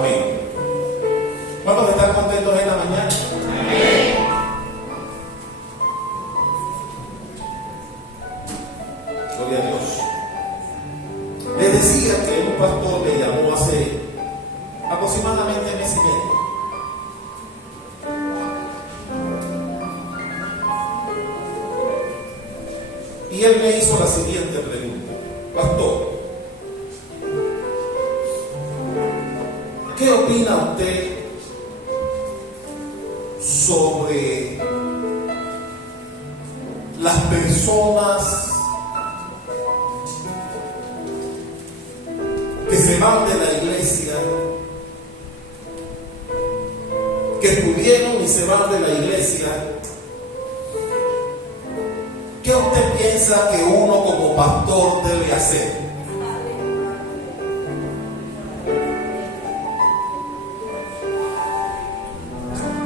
Amén. ¿Cuántos están contentos en la mañana? Amén. Gloria a Dios. Les decía que un pastor me llamó hace aproximadamente mes y medio. Y él me hizo la siguiente pregunta: pastor, ¿qué opina usted sobre las personas que se van de la iglesia, que estuvieron y se van de la iglesia? ¿Qué usted piensa que uno como pastor debe hacer?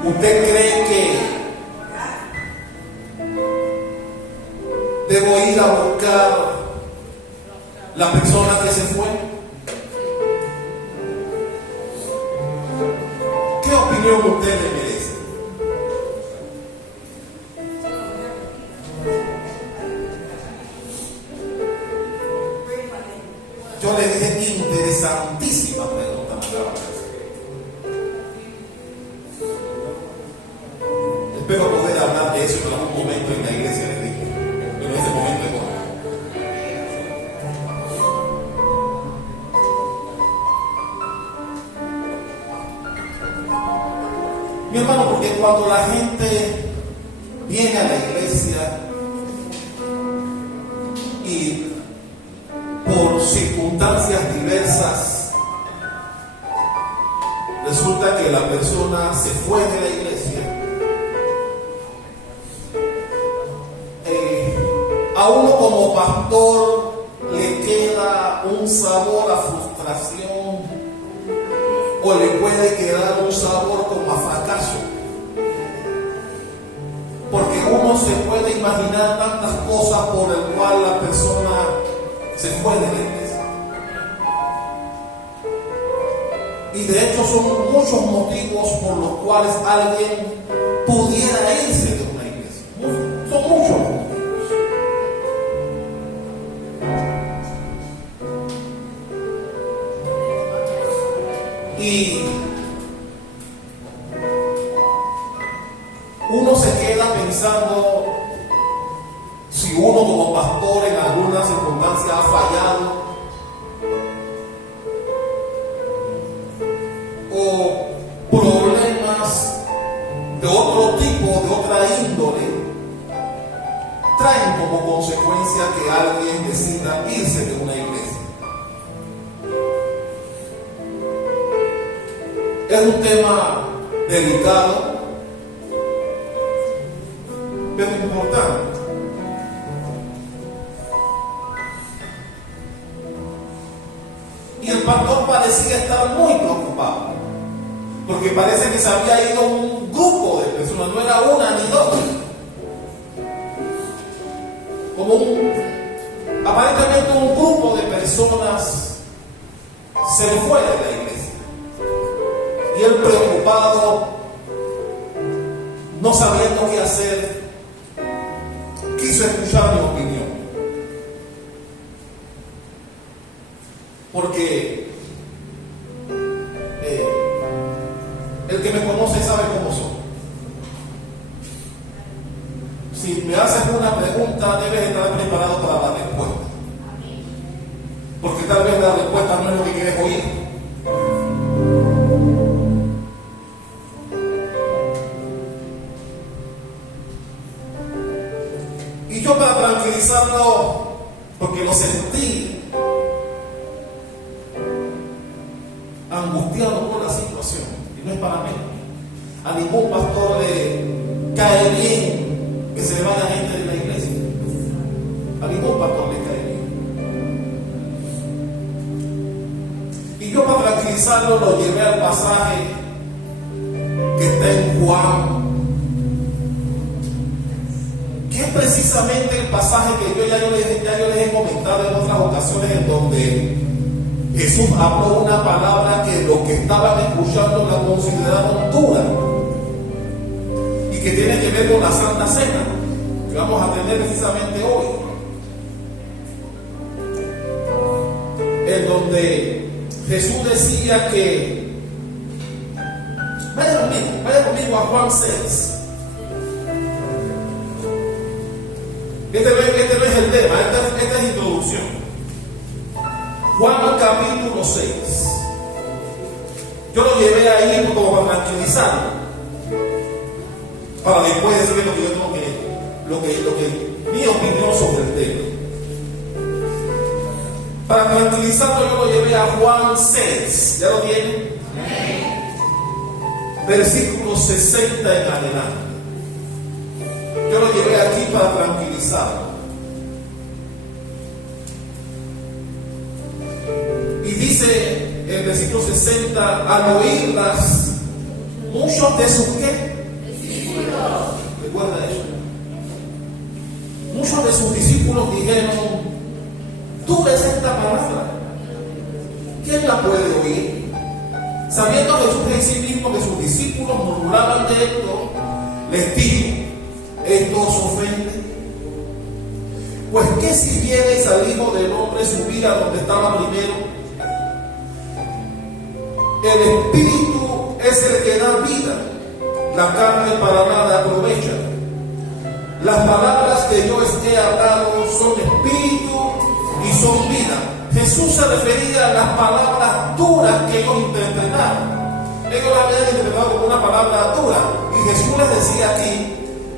¿Usted cree que debo ir a buscar la persona que se fue? ¿Qué opinión usted le merece? Yo le dije, interesantísima pregunta me acaba de hacer. Espero poder hablar de eso en algún momento en la iglesia, le dije, pero en ese momento de no. Mi hermano, porque cuando la gente viene a la iglesia y por circunstancias diversas resulta que la persona se fue de la iglesia, a uno como pastor le queda un sabor a frustración, o le puede quedar un sabor como a fracaso, porque uno se puede imaginar tantas cosas por el cual la persona se fue de la iglesia. Y de hecho son muchos motivos por los cuales alguien pudiera irse de una iglesia. Son muchos motivos. Y uno se queda pensando si uno como pastor en alguna circunstancia ha fallado, o problemas de otro tipo, de otra índole, traen como consecuencia que alguien decida irse de una iglesia. Es un tema delicado, pero importante. Y el pastor parecía estar muy preocupado, porque parece que se había ido un grupo de personas, no era una ni dos, como aparentemente un grupo de personas se fue de la iglesia. Y él preocupado, no sabiendo qué hacer, quiso escuchar mi opinión. Porque el que me conoce sabe cómo soy. Si me haces una pregunta, debes estar preparado para la respuesta. Porque tal vez la respuesta no es lo que quieres oír. Y yo, para tranquilizarlo, porque lo sentí angustiado por la situación, y no es para mí, a ningún pastor le cae bien que se le vaya gente de la iglesia, a ningún pastor le cae bien. Y yo, para tranquilizarlo, lo llevé al pasaje que está en Juan, que es precisamente el pasaje que yo les he comentado en otras ocasiones, en donde Jesús habló una palabra que lo que estaban escuchando la consideraron dura y que tiene que ver con la Santa Cena que vamos a tener precisamente hoy, en donde Jesús decía que vaya conmigo a Juan 6. Este no es el tema, esta es introducción. Juan capítulo 6. Yo lo llevé ahí como para tranquilizarlo, para después decir lo que yo tengo mi opinión sobre el tema. Para tranquilizarlo yo lo llevé a Juan 6. ¿Ya lo tienen? Versículo 60 en adelante. Yo lo llevé aquí para tranquilizarlo. Y dice el versículo 60, al oírlas, muchos de sus ¿qué? Discípulos. ¿Recuerda eso? Muchos de sus discípulos dijeron, ¿tú ves esta palabra? ¿Quién la puede oír? Sabiendo Jesús en sí mismo que sus discípulos murmuraban de esto, les dijo, ¿esto os ofende? Pues ¿qué si vierais al Hijo del Hombre subir a donde estaba primero? El Espíritu es el que da vida, la carne para nada aprovecha. Las palabras que yo os he hablado son espíritu y son vida. Jesús se refería a las palabras duras que ellos interpretaron. Ellos la habían interpretado como una palabra dura. Y Jesús les decía aquí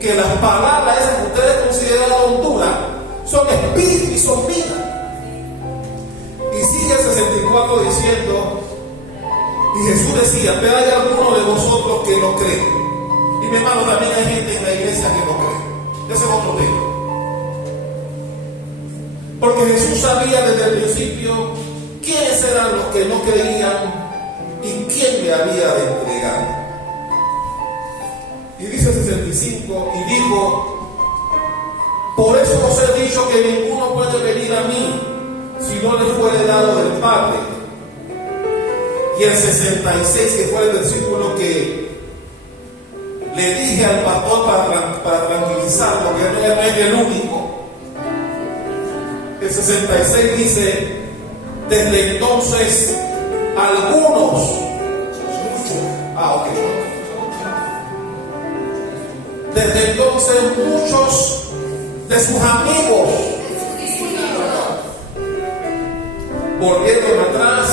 que las palabras esas que ustedes consideraron duras son espíritu y son vida. Y sigue el 64 diciendo, y Jesús decía, pero hay algunos de vosotros que no creen. Y mi hermano, también hay gente en la iglesia que no cree. Ese es otro tema. Porque Jesús sabía desde el principio quiénes eran los que no creían y quién le había de entregar. Y dice 65, y dijo, por eso os he dicho que ninguno puede venir a mí si no le fuere dado del Padre. Y el 66, que fue el versículo que le dije al pastor para tranquilizarlo, que no es el único. El 66 dice, desde entonces algunos, desde entonces muchos de sus amigos volvieron atrás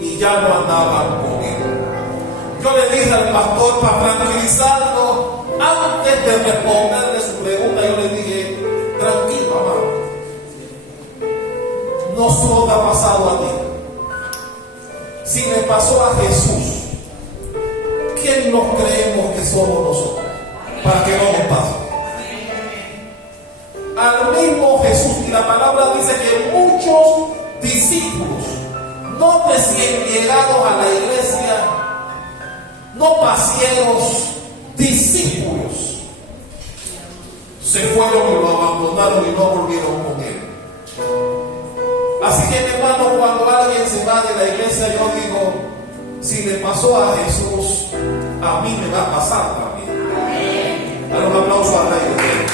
y ya no andaban con él. Yo le dije al pastor para tranquilizarlo, antes de responderle su pregunta, yo le dije, tranquilo, amado, no solo te ha pasado a ti. Si le pasó a Jesús, ¿quién nos creemos que somos nosotros? Para que no nos pase. Al mismo Jesús, y la palabra dice que muchos discípulos, no recién llegados a la iglesia, no pasieros, discípulos, se fueron y lo abandonaron y no volvieron con él. Así que, mi hermano, cuando alguien se va de la iglesia, yo digo, si le pasó a Jesús, a mí me va a pasar también. Dale un aplauso al Rey de Dios.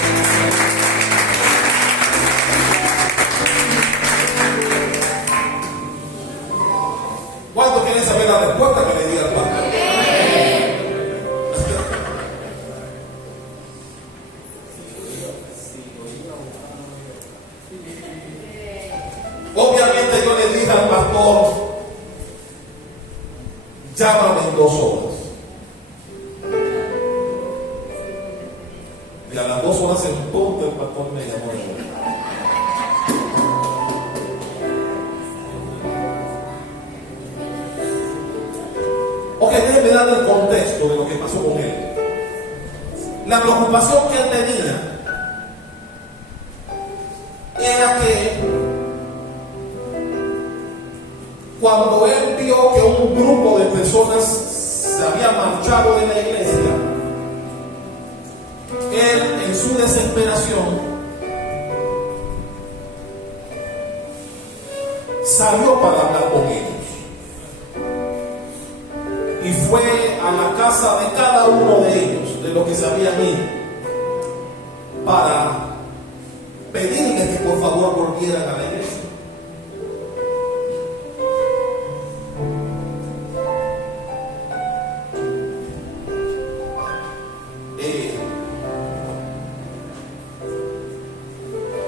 ¿Cuántos quieren saber la respuesta que le di al pastor? Obviamente yo le dije al pastor, llámame en 2 horas. Y a las 2 horas en punto el pastor me llamó de nuevo. Ok, déjeme darle el contexto de lo que pasó con él. La preocupación que él tenía era que cuando él vio que un grupo de personas se había marchado de la iglesia, él en su desesperación salió para hablar con ellos. y fue a la casa de cada uno de ellos, de los que se habían ido, para pedirles que por favor volvieran a la iglesia.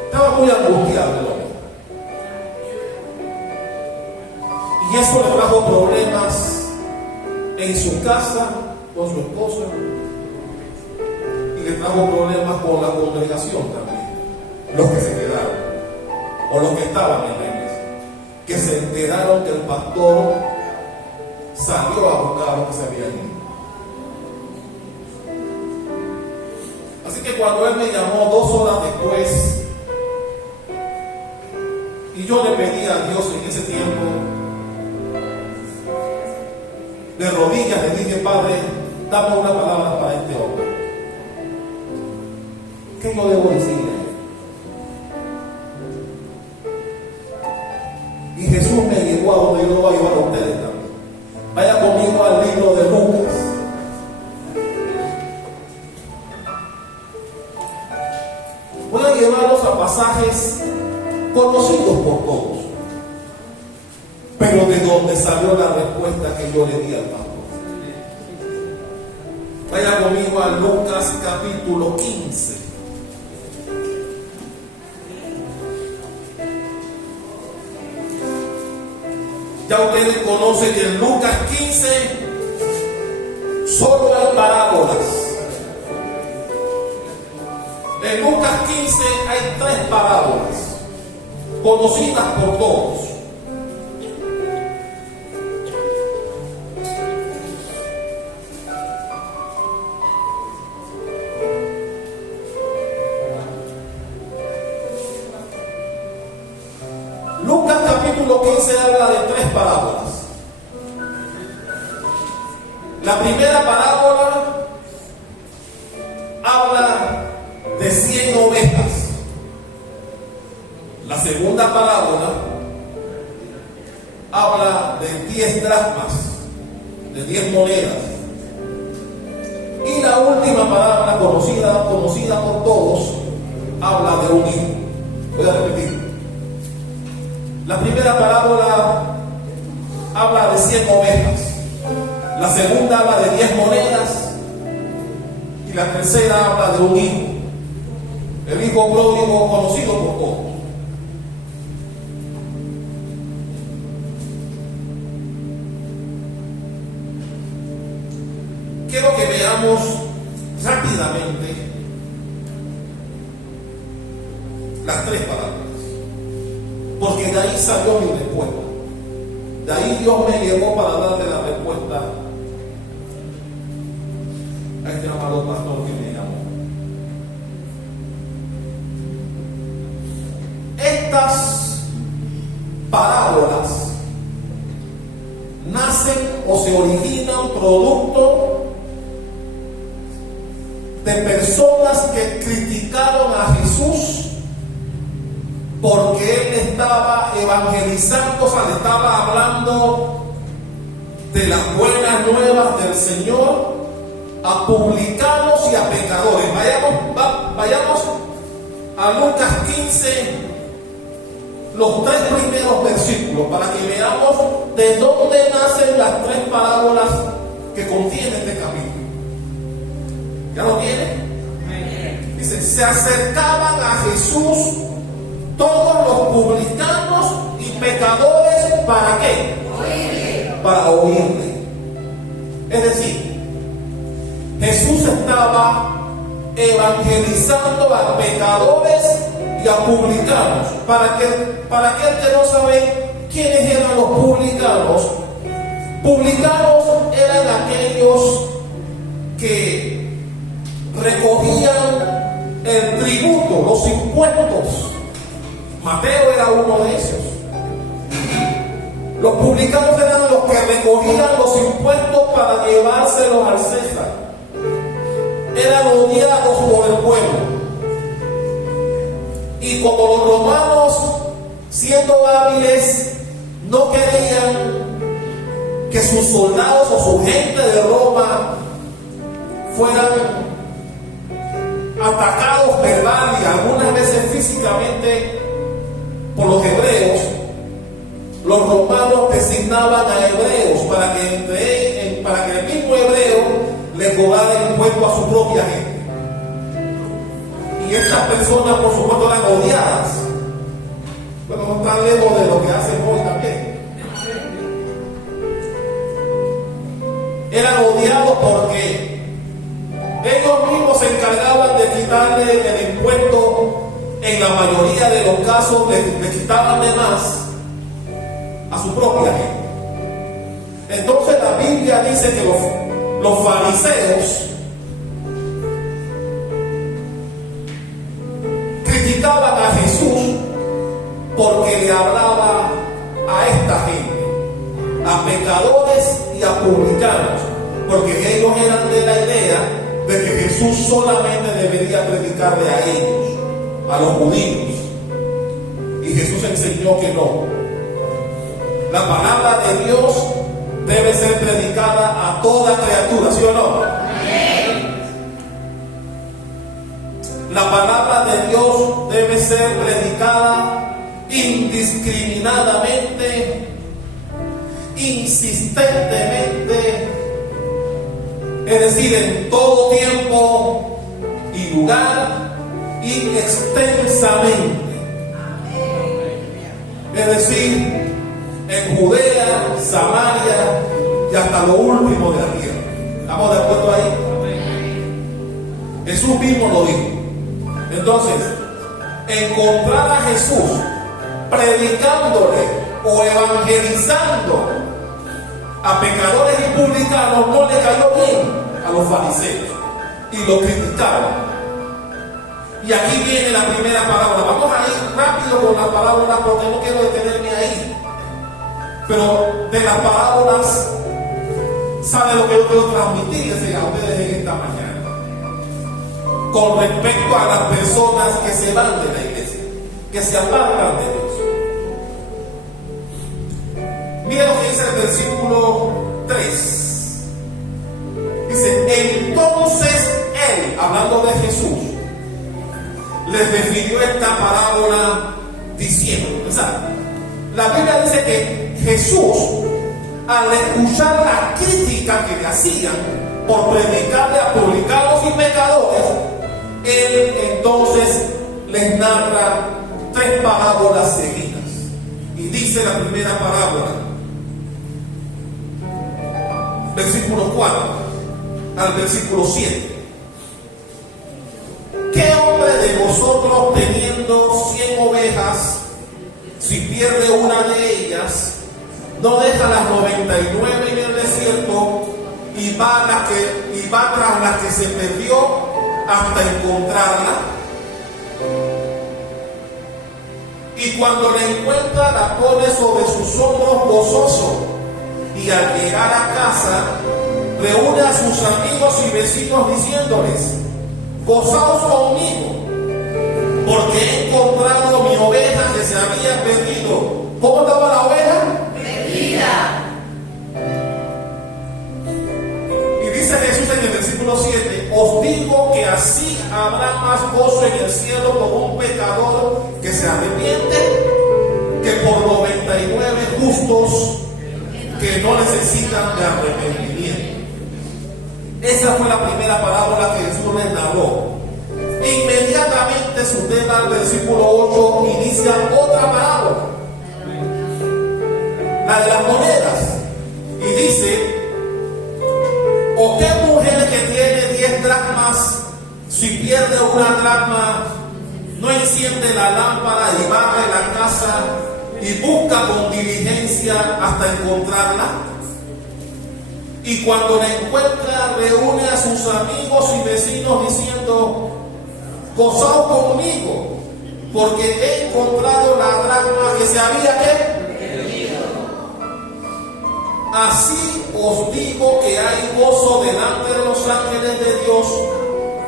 Estaba muy angustiado el hombre. Y eso le trajo problemas en su casa, con su esposa, y le trajo problemas con la congregación también, los que se quedaron, o los que estaban en la iglesia, que se enteraron que el pastor salió a buscar a los que se habían ido. Así que cuando él me llamó 2 horas después, y yo le pedí a Dios en ese tiempo, de rodillas le dije: Padre, dame una palabra para este hombre. ¿Qué yo debo decirle? Y Jesús me llevó a donde yo lo voy a llevar a ustedes también. Vaya conmigo al libro de Lucas. Voy a llevarlos a pasajes conocidos por todos, pero de donde salió la respuesta que yo le di al pastor. Vaya conmigo a Lucas capítulo 15. Ya ustedes conocen que en Lucas 15 solo hay parábolas. En Lucas 15 hay 3 parábolas conocidas por todos. Lucas capítulo 15 habla de 3 parábolas. La primera parábola habla de 100 ovejas. La segunda parábola habla de 10 dracmas, de 10 monedas. Y la última parábola conocida por todos habla de un hijo. Voy a repetir. La primera parábola habla de 100 ovejas. La segunda habla de 10 monedas. Y la tercera habla de un hijo. El hijo pródigo conocido por todos. Quiero que veamos rápidamente las 3 parábolas, porque de ahí salió mi respuesta. De ahí Dios me llevó para darle la respuesta a este amado pastor que me llamó. Estas parábolas nacen o se originan producto de personas que criticaron a Jesús porque él estaba evangelizando, o sea, le estaba hablando de las buenas nuevas del Señor a publicanos y a pecadores. Vayamos a Lucas 15, los 3 primeros versículos, para que veamos de dónde nacen las 3 parábolas que contiene este capítulo. ¿Ya lo tiene? Dice: se acercaban a Jesús todos los publicanos y pecadores. ¿Para qué? Oírle. Para oírle. Es decir, Jesús estaba evangelizando a pecadores y a publicanos. Para aquel que no sabe quiénes eran los publicanos, publicanos eran aquellos que recogían el tributo, los impuestos. Mateo era uno de esos. Los publicanos eran los que recogían los impuestos para llevárselos al César. Eran odiados por el pueblo. Y como los romanos, siendo hábiles, no querían que sus soldados o su gente de Roma fueran atacados verbal y algunas veces físicamente por los hebreos, los romanos designaban a hebreos para que el mismo hebreo le cobrara impuesto a su propia gente. Y estas personas, por supuesto, eran odiadas. Pero no están lejos de lo que hacen hoy también. Eran odiados porque ellos mismos se encargaban de quitarle el impuesto. En la mayoría de los casos le quitaban de más a su propia gente. Entonces la Biblia dice que los fariseos criticaban a Jesús porque le hablaba a esta gente, a pecadores y a publicanos, porque ellos eran de la idea de que Jesús solamente debería predicarle a ellos, a los judíos. Y Jesús enseñó que no. La palabra de Dios debe ser predicada a toda criatura, ¿sí o no? La palabra de Dios debe ser predicada indiscriminadamente, insistentemente, es decir, en todo tiempo y lugar, y extensamente. Es decir, en Judea, Samaria y hasta lo último de la tierra. ¿Estamos de acuerdo ahí? Jesús mismo lo dijo. Entonces, encontrar a Jesús predicándole o evangelizando a pecadores y publicanos no le cayó bien a los fariseos y lo criticaban. Y aquí viene la primera parábola. Vamos a ir rápido con las parábolas porque no quiero detenerme ahí. Pero de las parábolas sale lo que yo quiero transmitirles a ustedes en esta mañana. Con respecto a las personas que se van de la iglesia, que se apartan de Dios. Mira lo que dice el versículo 3. Dice, entonces él, hablando de Jesús, les refirió esta parábola diciendo, o sea, la Biblia dice que Jesús, al escuchar la crítica que le hacían por predicarle a publicanos y pecadores, él entonces les narra 3 parábolas seguidas. Y dice la primera parábola, versículo 4 al versículo 7. ¿Qué hombre de vosotros teniendo 100 ovejas, si pierde una de ellas, no deja las 99 en el desierto y va tras la que se perdió hasta encontrarla? Y cuando la encuentra, la pone sobre sus hombros gozoso, y al llegar a casa reúne a sus amigos y vecinos diciéndoles, gozaos conmigo, porque he encontrado mi oveja que se había perdido. ¿Cómo estaba la oveja? Perdida. Y dice Jesús en el versículo 7, os digo que así habrá más gozo en el cielo por un pecador que se arrepiente que por 99 justos que no necesitan de arrepentimiento. Esa fue la primera parábola que Jesús les narró. Inmediatamente su tema, el versículo 8, inicia otra parábola, la de las monedas, y dice, o qué mujer que tiene 10 dracmas, si pierde una dracma, no enciende la lámpara y barre la casa y busca con diligencia hasta encontrarla. Y cuando la encuentra, reúne a sus amigos y vecinos diciendo, gozaos conmigo, porque he encontrado la dracma que se había perdido. Así os digo que hay gozo delante de los ángeles de Dios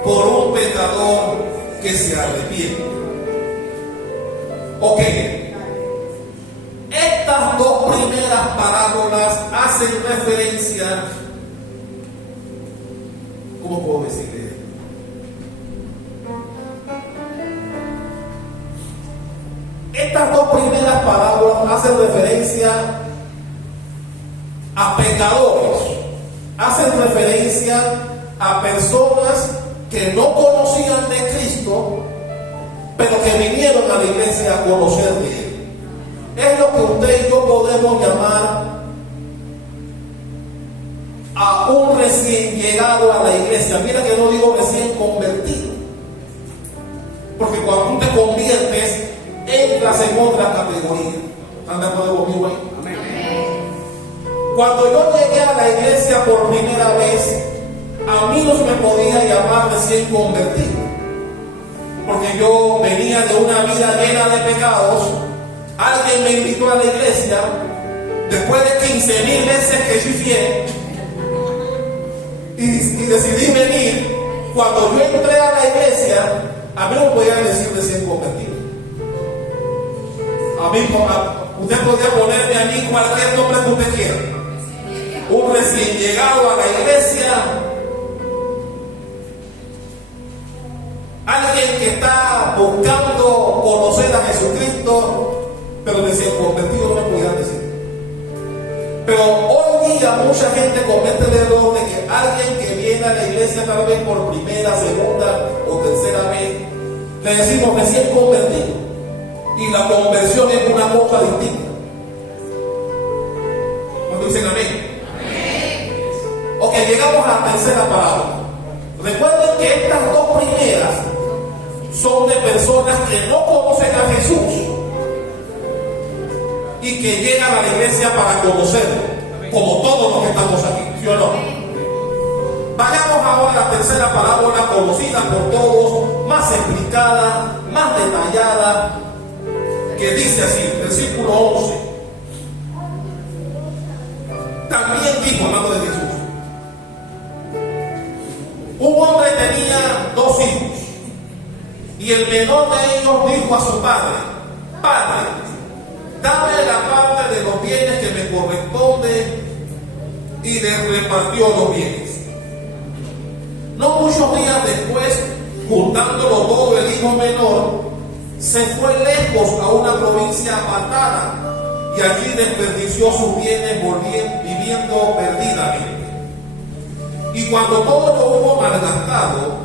por un pecador que se arrepiente. Ok, estas 2 primeras parábolas parábolas hacen referencia, ¿cómo puedo decirle? Estas dos primeras parábolas hacen referencia a pecadores, hacen referencia a personas que no conocían de Cristo, pero que vinieron a la iglesia a conocer de Él. Es lo que usted y yo podemos llamar a un recién llegado a la iglesia. Mira que no digo recién convertido, porque cuando tú te conviertes, entras en otra categoría. ¿Están de acuerdo conmigo ahí? Cuando yo llegué a la iglesia por primera vez, a mí no se me podía llamar recién convertido, porque yo venía de una vida llena de pecados. Alguien me invitó a la iglesia después de 15,000 veces que chifié y decidí venir. Cuando yo entré a la iglesia, a mí no me podían decir recién convertido. A mí, usted podía ponerme a mí cualquier nombre que usted quiera. Un recién llegado a la iglesia, alguien que está buscando conocer a Jesucristo, pero recién convertido no me podían decir. Pero hoy día mucha gente comete el error de que alguien que viene a la iglesia tal vez por primera, segunda o tercera vez, le decimos recién convertido, y la conversión es una cosa distinta. ¿Cuánto dicen amén? Ok, llegamos a la tercera parábola. Recuerden que estas dos primeras son de personas que no conocen a Jesús y que llegan a la iglesia para conocerlo, como todos los que estamos aquí, ¿sí o no? Vayamos ahora a la tercera parábola, conocida por todos, más explicada, más detallada, que dice así, versículo 11. También dijo, hablando de Jesús, un hombre tenía 2 hijos, y el menor de ellos dijo a su padre: Padre, dame la parte de los bienes que me corresponde, y le repartió los bienes. No muchos días después, juntándolo todo, el hijo menor se fue lejos a una provincia apartada, y allí desperdició sus bienes viviendo perdidamente. Y cuando todo lo hubo malgastado,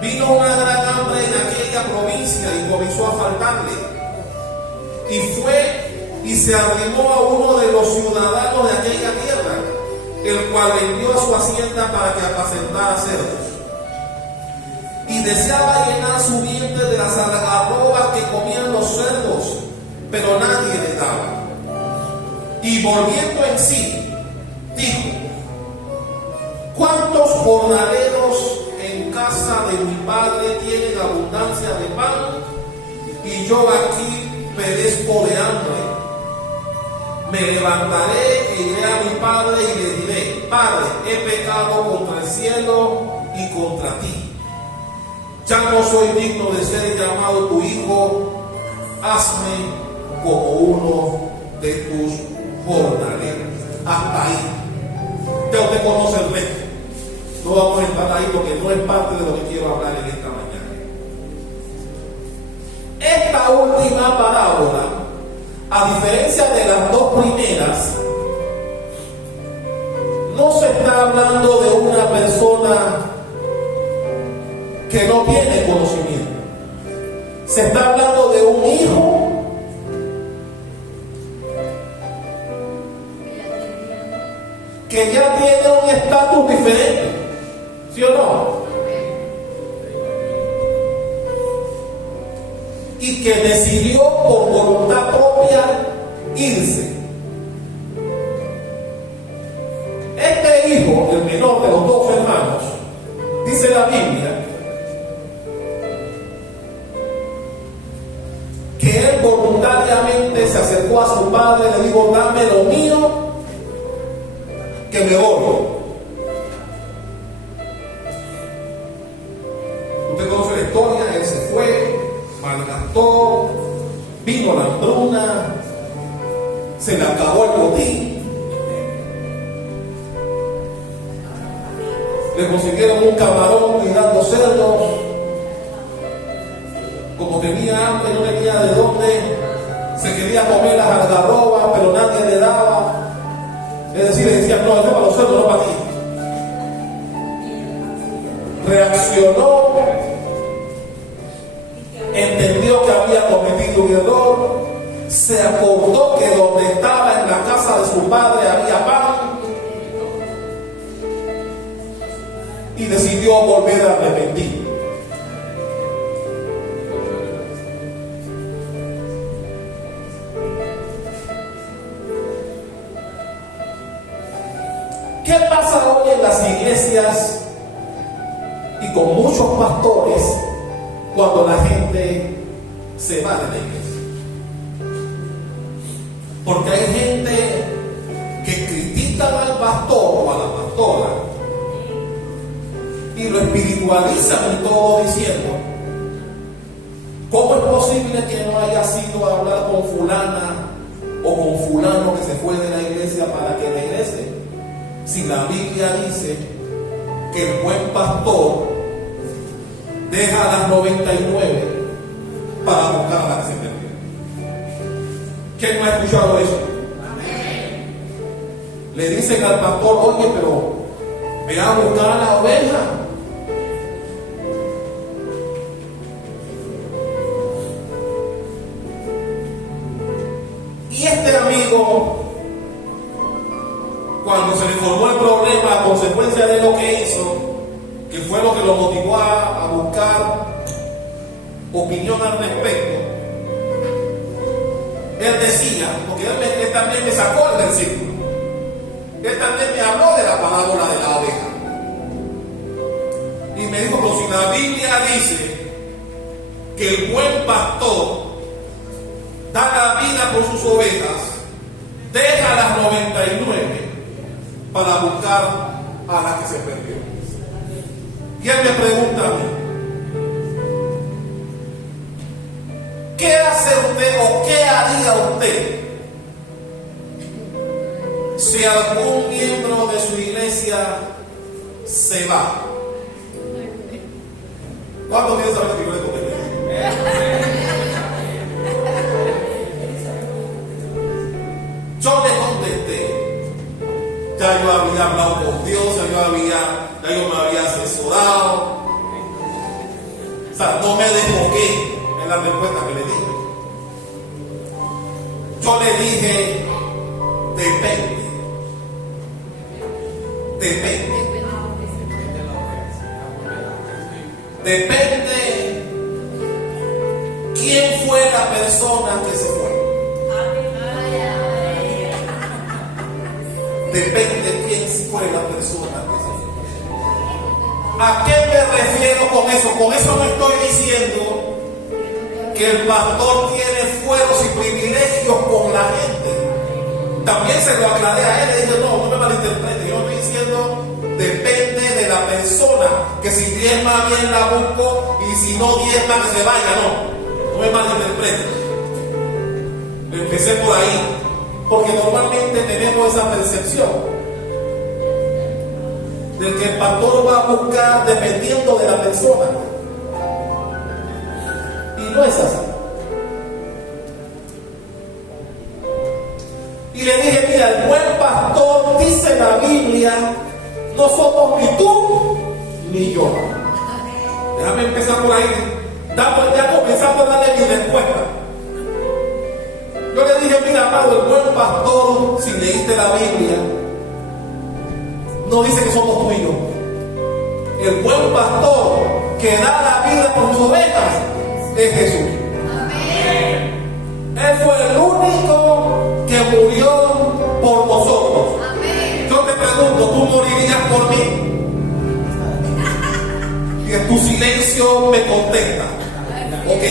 vino una gran hambre en aquella provincia y comenzó a faltarle. Y fue y se arrimó a uno de los ciudadanos de aquella tierra, el cual vendió a su hacienda para que apacentara cerdos. Y deseaba llenar su vientre de las algarrobas que comían los cerdos, pero nadie le daba. Y volviendo en sí, dijo: ¿cuántos jornaleros en casa de mi padre tienen abundancia de pan, y yo aquí perezco de hambre? Me levantaré e iré a mi padre y le diré: Padre, he pecado contra el cielo y contra ti. Ya no soy digno de ser llamado tu hijo. Hazme como uno de tus jornaleros. Hasta ahí. Ya usted conoce el resto. No vamos a entrar ahí porque no es parte de lo que quiero hablar en esta mañana. Esta última parábola, a diferencia de las dos primeras, no se está hablando de una persona que no tiene conocimiento. Se está hablando de un hijo que ya tiene un estatus diferente, ¿sí o no? Y que decidió por voluntad propia irse. Este hijo, el menor de los 2 hermanos, dice la Biblia que él voluntariamente se acercó a su padre y le dijo: dame lo mío, que me voy. Usted conoce la historia. Él se fue, malgastó, vino la hambruna, se le acabó el botín, Le consiguieron un camarón cuidando cerdos. Como tenía hambre, no tenía de dónde, se quería comer las algarrobas, pero nadie le daba. Es decir, le decían, no, esto es para los cerdos, no para ti. Reaccionó, entendió que había cometido un error, se acordó que donde estaba en la casa de su padre había pan y decidió volver a arrepentir. ¿Qué pasa hoy en las iglesias y con muchos pastores cuando la gente se va de la iglesia? Porque hay gente que critican al pastor o a la pastora y lo espiritualizan y todo diciendo, ¿cómo es posible que no haya sido a hablar con fulana o con fulano que se fue de la iglesia para que regrese? Si la Biblia dice que el buen pastor deja a las 99 para buscar a la que se perdió. ¿Quién no ha escuchado eso? Amén. Le dicen al pastor, oye, pero ve a buscar a la oveja. Y este amigo, cuando se le formó el problema a consecuencia de lo que hizo, que fue lo que lo motivó a buscar opinión al respecto, él decía, porque él también me sacó el versículo, él también me habló de la parábola de la oveja y me dijo, pero si la Biblia dice que el buen pastor da la vida por sus ovejas, deja las 99 para buscar a la que se perdió. Y él me pregunta a mí, ¿qué hace usted o qué haría usted si algún miembro de su iglesia se va? ¿Cuántos quieren saber que yo le contesté? Yo le contesté, ya yo había hablado con Dios, ya yo me había asesorado. O sea, no me desboqué en la respuesta que le dije. Yo le dije, depende. Depende quién fue la persona que se fue. Depende quién fue la persona que se fue. ¿A qué me refiero con eso? Con eso no estoy diciendo que el pastor tiene fueros y privilegios con la gente. También se lo aclaré a él, le dije, no me malinterprete, yo estoy diciendo depende de la persona, que si diezma bien la busco y si no diezma que se vaya, no me malinterprete. Empecé por ahí, porque normalmente tenemos esa percepción de que el pastor va a buscar dependiendo de la persona, y no es así. Y le dije, mira, el buen pastor, dice la Biblia, no somos ni tú ni yo. Déjame empezar por ahí, ya comenzando a darle mi respuesta. Yo le dije, mira, amado, el buen pastor, si leíste la Biblia, no dice que somos tú y yo. El buen pastor que da la vida por sus ovejas es Jesús. Amén. Él fue el único que murió por nosotros. Amén. Yo te pregunto, ¿tú morirías por mí? Y en tu silencio me contesta. Ok,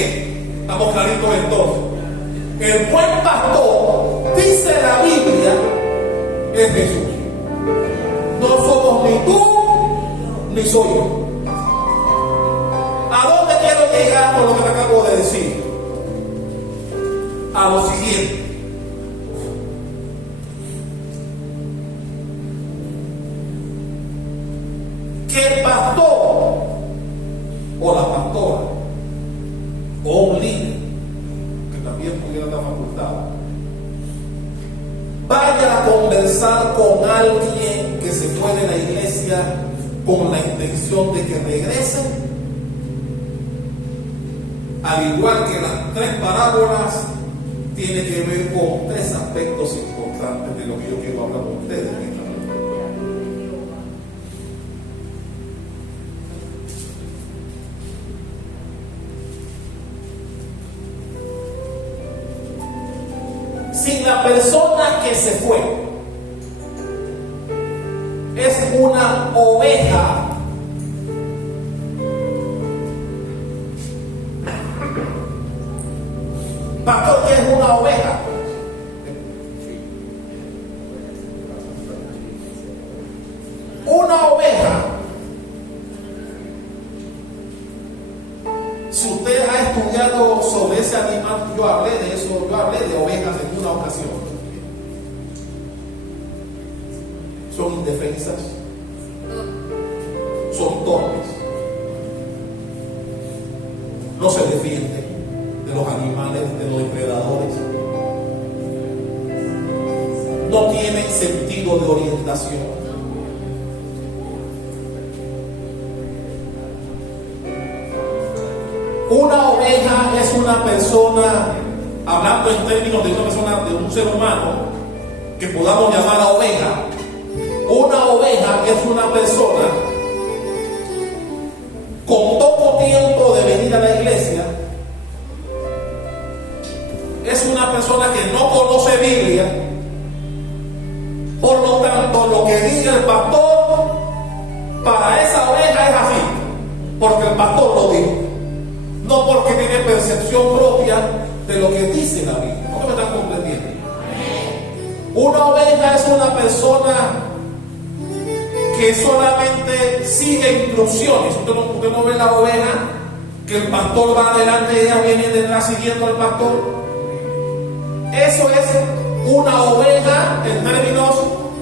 estamos claritos entonces. El buen pastor, dice la Biblia, es Jesús. No somos ni tú ni soy yo. ¿A dónde quiero llegar con lo que te acabo de decir? A lo siguiente. que el pastor o la pastora o un líder, que también pudiera estar facultado, vaya a conversar con alguien que se fue de la iglesia con la intención de que regrese, al igual que las 3 parábolas, tiene que ver con 3 aspectos importantes de lo que yo quiero hablar con ustedes. Si la persona que se fue es una oveja, pastor, ¿qué es una oveja? Una oveja, si usted ha estudiado sobre ese animal, yo hablé de eso, yo hablé de ovejas en una ocasión. Son indefensas, son torpes, no se defienden de los animales, de los depredadores, no tienen sentido de orientación. Una oveja es una persona, hablando en términos de una persona, de un ser humano, que podamos llamar a oveja. Una oveja es una persona con poco tiempo de venir a la iglesia, es una persona que no conoce Biblia, por lo tanto lo que diga el pastor para esa oveja es así, porque el pastor lo dijo, no porque tiene percepción propia de lo que dice la Biblia. ¿Cómo me están comprendiendo? Una oveja es una persona que solamente sigue instrucciones. Usted no ve la oveja que el pastor va adelante y ella viene detrás siguiendo al pastor. Eso es una oveja en términos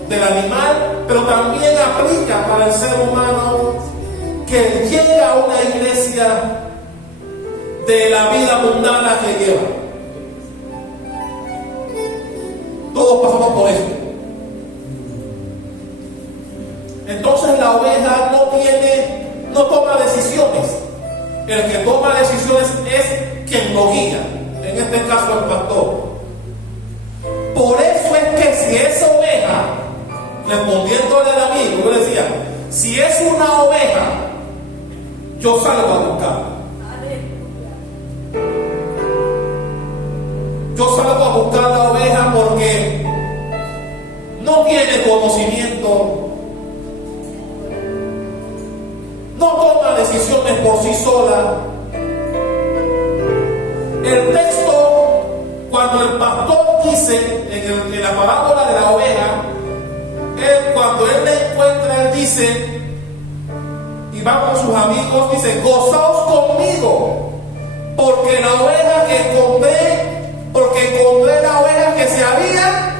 del animal, pero también aplica para el ser humano que llega a una iglesia de la vida mundana que lleva. Todos pasamos por eso. Entonces la oveja no toma decisiones. El que toma decisiones es quien lo guía, en este caso el pastor. Por eso es que si esa oveja, respondiéndole al amigo, yo le decía, si es una oveja, yo salgo a buscarla. Yo salgo a buscar la oveja porque no tiene conocimiento, no toma decisiones por sí sola. El texto, cuando el pastor dice en la parábola de la oveja, cuando él la encuentra, él dice, y va con sus amigos, dice, gozaos conmigo, porque la oveja que encontré la oveja que se había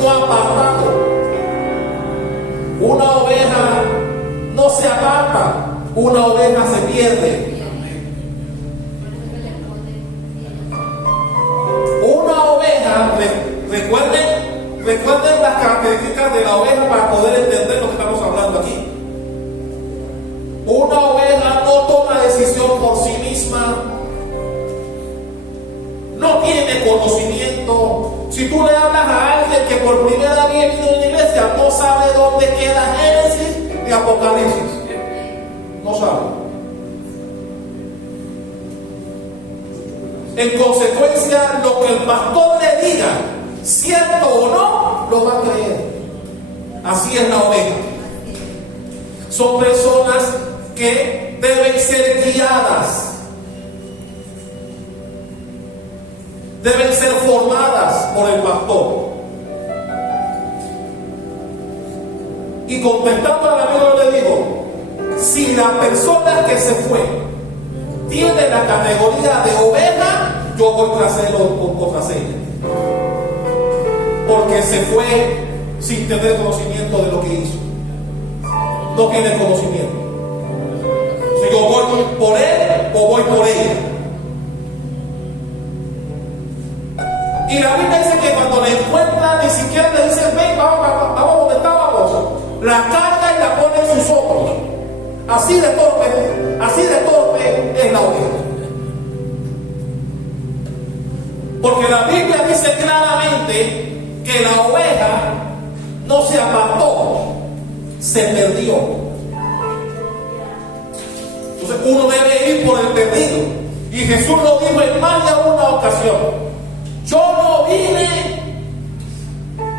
no apartado. Una oveja no se aparta, una oveja se pierde. Una oveja, recuerden las características de la oveja para poder entender lo que estamos hablando aquí. Una oveja no toma decisión por sí misma, no tiene conocimiento. Si tú le hablas a alguien que por primera vez vino a la iglesia, no sabe dónde queda Génesis ni Apocalipsis, no sabe. En consecuencia, lo que el pastor le diga, cierto o no, lo va a creer. Así es la oveja. Son personas que deben ser guiadas, deben ser formadas por el pastor. Y contestando al amigo, le digo, si la persona que se fue tiene la categoría de oveja, yo voy tras él o tras ella, porque se fue sin tener conocimiento de lo que hizo. no tiene conocimiento. Si yo voy por él o voy por ella. Y la Biblia dice que cuando le encuentra, ni siquiera le dice, ven, vamos donde estábamos. La carga y la pone en sus hombros. Así de torpe es la oveja. Porque la Biblia dice claramente que la oveja no se apartó, se perdió. Entonces uno debe ir por el perdido. Y Jesús lo dijo en más de una ocasión: yo no vine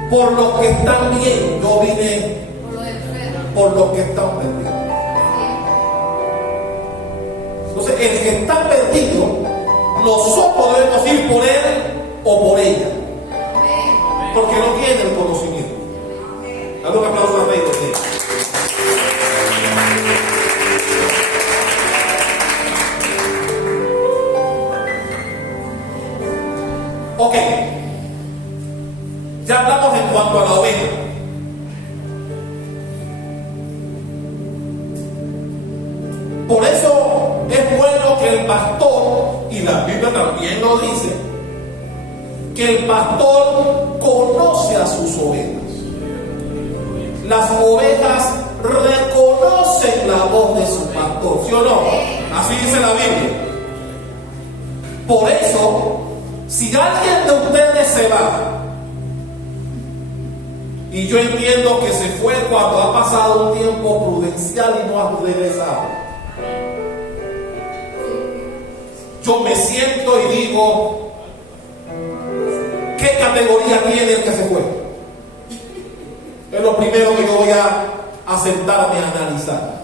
por los que están bien, yo vine por los que están perdidos. Entonces el que está perdido, nosotros debemos ir por él o por ella, porque no tiene el conocimiento. Dale un aplauso a Rey. Ok, ya hablamos en cuanto a la oveja. Por eso es bueno que el pastor, y la Biblia también lo dice, que el pastor conoce a sus ovejas. Las ovejas reconocen la voz de su pastor, ¿sí o no? Así dice la Biblia. Por eso, si alguien de ustedes se va, y yo entiendo que se fue cuando ha pasado un tiempo prudencial y no ha regresado, yo me siento y digo, ¿qué categoría tiene el que se fue? Es lo primero que yo voy a sentarme a analizar.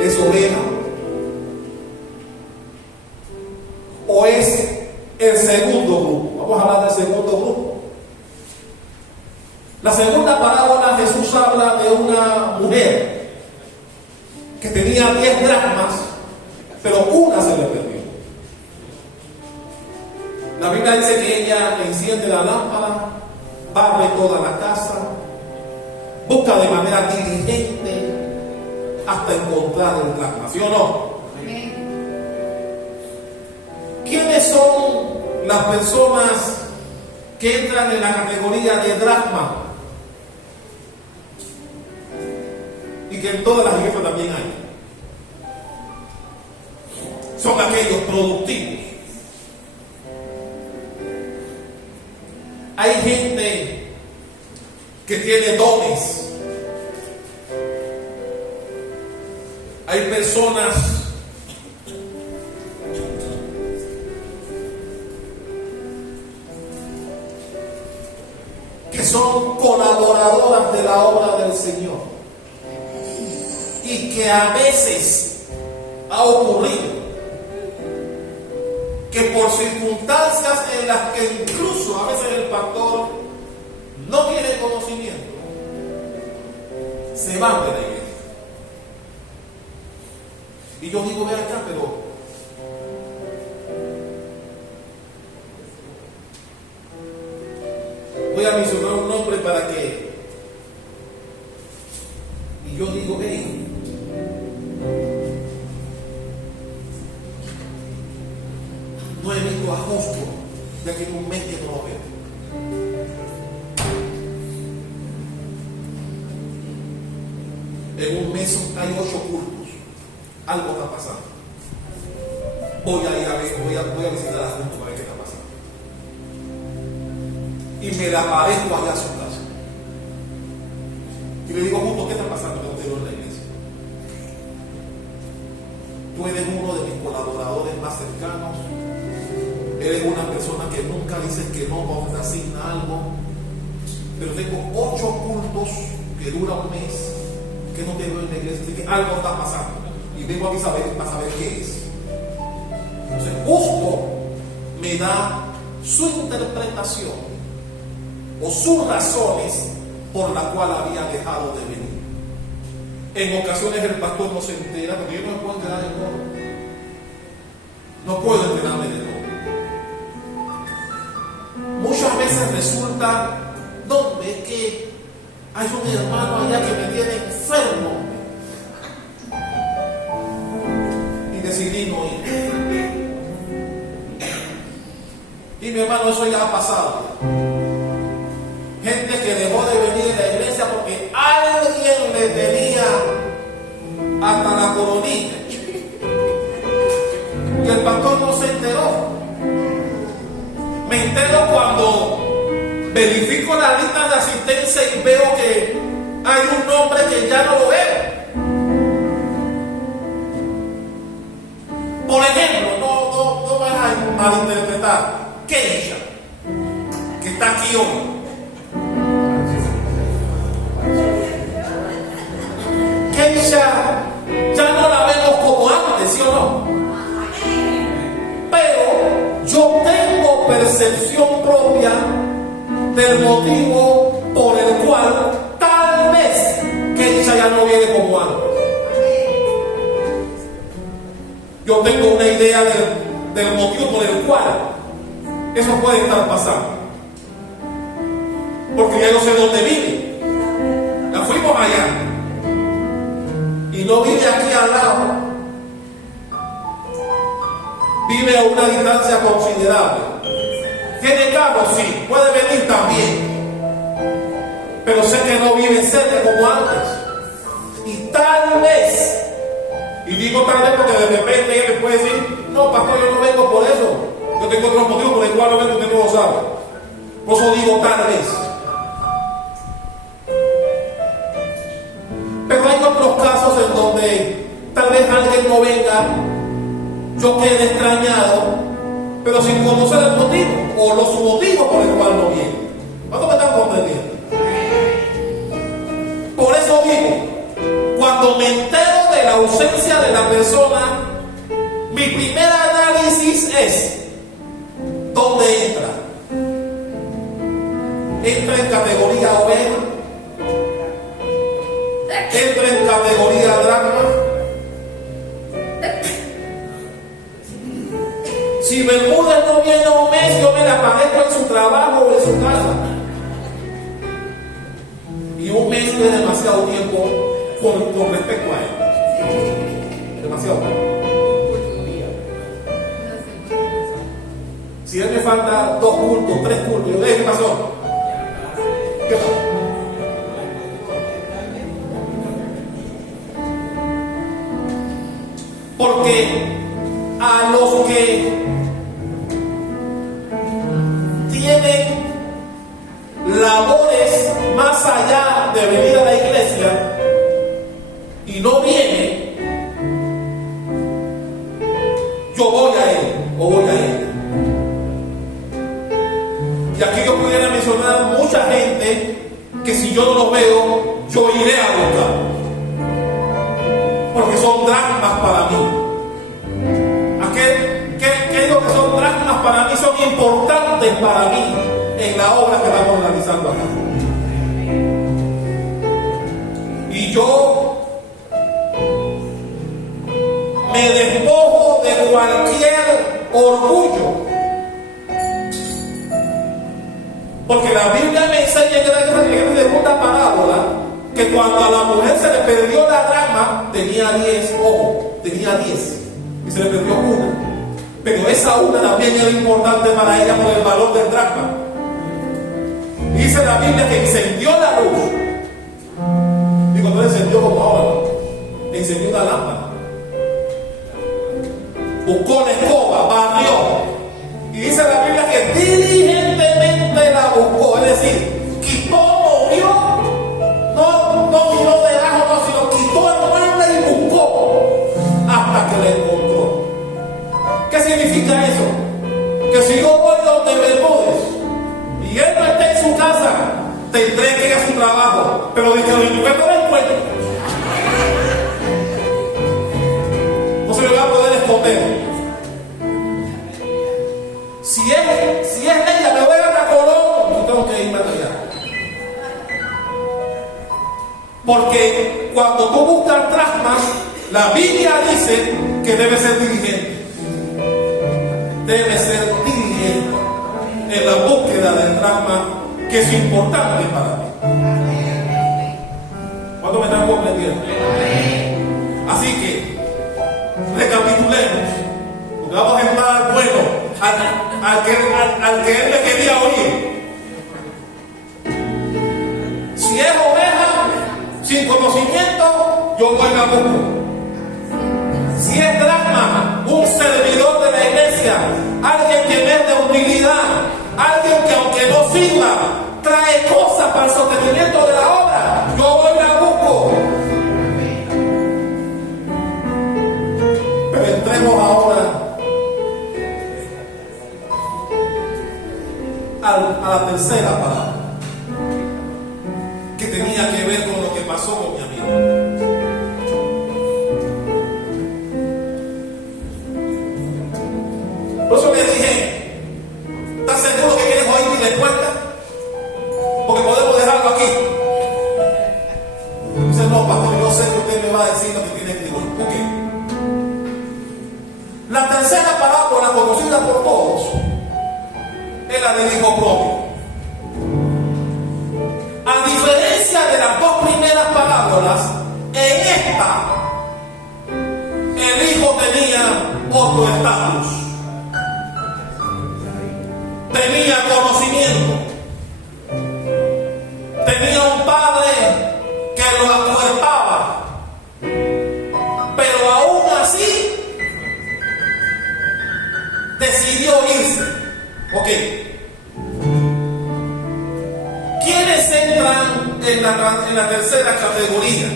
¿Es oveja? ¿O es el segundo grupo? Vamos a hablar del segundo grupo. La segunda parábola, Jesús habla de una mujer que tenía 10 dracmas, pero una se le perdió. La Biblia dice que ella enciende la lámpara, barre toda la casa, busca de manera diligente hasta encontrar el dracma, ¿sí o no? ¿Quiénes son las personas que entran en la categoría de dracma? Y que en todas las iglesias también hay. Son aquellos productivos. Hay gente que tiene dones. Hay personas que son colaboradoras de la obra del Señor y que a veces ha ocurrido que por circunstancias en las que incluso a veces el pastor no tiene conocimiento, se van de la iglesia. Y yo digo, ve acá, pero voy a mencionar un nombre para que, y yo digo, hey, no he visto a Justo, ya que en un mes que no lo veo. En un mes hay 8 cultos. Algo está pasando. Voy a ir a ver, voy a visitar a Justo para ver qué está pasando. Y me la aparezco allá a su casa. Y le digo, Justo, ¿qué está pasando contigo en la iglesia? Tú eres uno de mis colaboradores más cercanos. Eres una persona que nunca dices que no cuando te asigna algo. Pero tengo 8 cultos que duran un mes que no te veo en la iglesia. Así que algo está pasando. Y vengo aquí para saber qué es. Entonces, Justo me da su interpretación o sus razones por la cual había dejado de venir. En ocasiones el pastor no se entera, porque yo no me puedo enterar de todo. No puedo enterarme de todo. Muchas veces resulta, no, es que Hay un hermano allá que me tiene enfermo. Y decidí no ir. Y mi hermano, eso ya ha pasado. Gente que dejó de venir a la iglesia porque alguien le tenía hasta la coronilla. Y el pastor no se enteró. Me entero cuando verifico la lista de asistencia y veo que hay un nombre que ya no lo veo. Por ejemplo, no vas a malinterpretar. Keisha, que está aquí hoy. Keisha ya no la vemos como antes, ¿sí o no? Pero yo tengo percepción propia del motivo por el cual tal vez Keisha ya no viene como antes. Yo tengo una idea del motivo por el cual eso puede estar pasando. Porque ya no sé dónde vive. Ya fuimos allá. Y no vive aquí al lado. Vive a una distancia considerable. ¿Tiene carro? Sí. Puede venir también. Pero sé que no vive cerca como antes. Y tal vez, y digo tal vez porque de repente ella me puede decir, no, pastor, yo no vengo por eso. Yo tengo otros motivos por el cual no vengo, usted no lo sabe. Por eso digo tal vez. Pero hay otros casos en donde tal vez alguien no venga, yo quede extrañado, pero sin conocer el motivo o los motivos por el cual no viene. ¿Cuántos me están comprendiendo? Por eso digo, cuando me entero de la ausencia de la persona, mi primer análisis es ¿dónde entra? ¿Entra en categoría oveja? ¿Entra en categoría dracma? Si Bermúdez no viene un mes, yo me la aparezco en su trabajo o en su casa. Y un mes no es demasiado tiempo con respecto a él. Demasiado tiempo. Si a él me falta 2 cultos, 3 cultos, yo le digo, ¿qué pasó? ¿Qué pasó? Porque a los que tienen labores más allá de venir a la iglesia y no vienen, yo voy a él o voy a él. Y aquí yo pudiera mencionar mucha gente que si yo no los veo, yo iré a buscar. Porque son dracmas para mí. ¿Qué digo que son dracmas para mí? Son importantes para mí en la obra que estamos realizando acá. Y yo me despojo de cualquier orgullo. Porque la Biblia me enseña en la segunda parábola que cuando a la mujer se le perdió la dracma, tenía 10, ojo, tenía 10 y se le perdió una. Pero esa una también era importante para ella por el valor del dracma. Dice la Biblia que encendió la luz. Digo, no encendió como ahora, ¿no? Encendió una lámpara. Buscó la escoba, barrió. Y dice la Biblia que diligentemente la buscó. Es decir, quitó, movió, no miró debajo, no, sino quitó el mueble y buscó hasta que la encontró. ¿Qué significa eso? Que si yo voy donde Bermúdez y él no está en su casa, tendré que ir a su trabajo, pero de que lo encuentro, lo encuentro. No se me va a poder esconder. Si es ella, me voy a Colón, no tengo que irme allá. Porque cuando tú buscas dracmas, la Biblia dice que debe ser diligente. Debe ser diligente en la búsqueda del dracma, que es importante para mí. aleluya. Así que, recapitulemos, porque vamos a entrar, bueno, al que él le quería oír. Si es oveja sin conocimiento, yo voy a busco. Si es dracma, un servidor de la iglesia, alguien que es de utilidad, alguien que aunque no sirva, trae cosas para el sostenimiento de la obra, yo voy a busco. Pero entremos ahora a la tercera palabra, que tenía que ver con lo que pasó con mi amigo. Por eso le dije, ¿estás seguro que quieres oír mi respuesta? Porque podemos dejarlo aquí. Dice, no, pastor, yo sé que usted me va a decir lo que tiene que decir. Ok. La tercera parábola, conocida por todos, es la del hijo pródigo. A diferencia de las dos primeras parábolas, en esta, el hijo tenía otro estatus. Tenía conocimiento, tenía un padre que lo acuerpaba, pero aún así decidió irse. Ok. ¿Quiénes entran en la tercera categoría?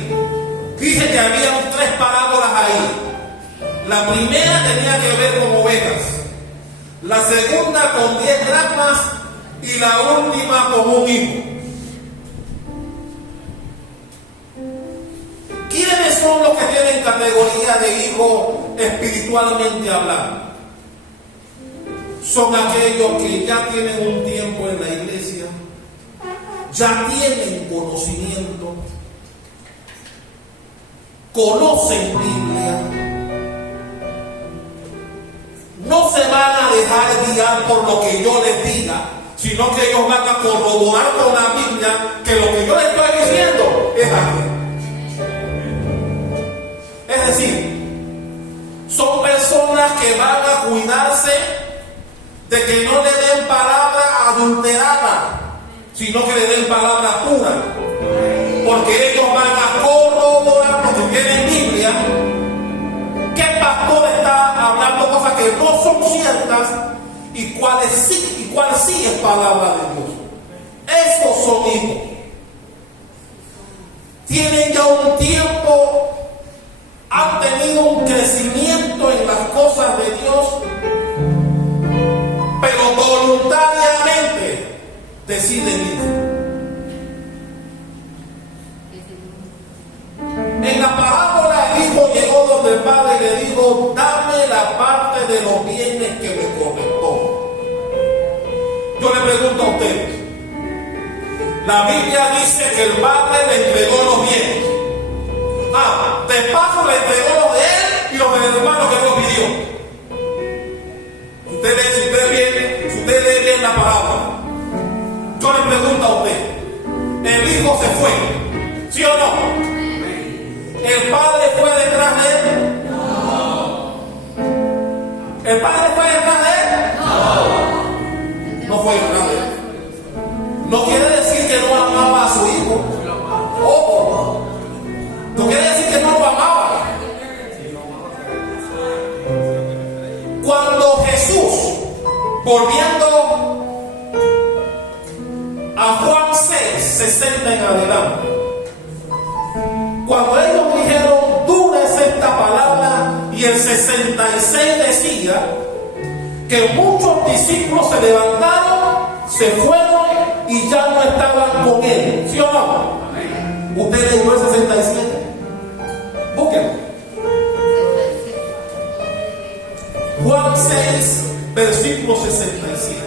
Dije que había 3 parábolas ahí. La primera tenía que ver con ovejas, la segunda con 10 dracmas y la última con un hijo. ¿Quiénes son los que tienen categoría de hijo espiritualmente hablando? Son aquellos que ya tienen un tiempo en la iglesia, ya tienen conocimiento, conocen Biblia, no se van a dejar guiar por lo que yo les diga, sino que ellos van a corroborar con la Biblia que lo que yo les estoy diciendo es así. Es decir, son personas que van a cuidarse de que no le den palabra adulterada, sino que le den palabra pura, porque ellos van a corroborar, porque tienen Biblia, que el pastor está hablando cosas que no son ciertas y cuál sí es palabra de Dios. Estos son hijos. Tienen ya un tiempo, han tenido un crecimiento en las cosas de Dios, pero voluntariamente deciden ir. En la parábola el hijo llegó donde el padre y le dijo, dame la parte de los bienes que me corresponde. Yo le pregunto a ustedes, la Biblia dice que el padre le entregó los bienes. De paso le entregó los de él y los del hermano que no pidió. Si usted lee bien la parábola, yo le pregunto a usted, el hijo se fue, ¿sí o no? ¿El padre fue detrás de él? No. ¿El padre fue detrás de él? No. No fue detrás de él. No quiere decir que no amaba a su hijo. Ojo. No quiere decir que no lo amaba. Cuando Jesús, volviendo a Juan 6, 60 en adelante, cuando ellos dijeron, dura es esta palabra, y el 66 decía que muchos discípulos se levantaron, se fueron y ya no estaban con él. ¿Sí o no? ¿Usted leyó el 67? Búsquenlo. Juan 6, versículo 67.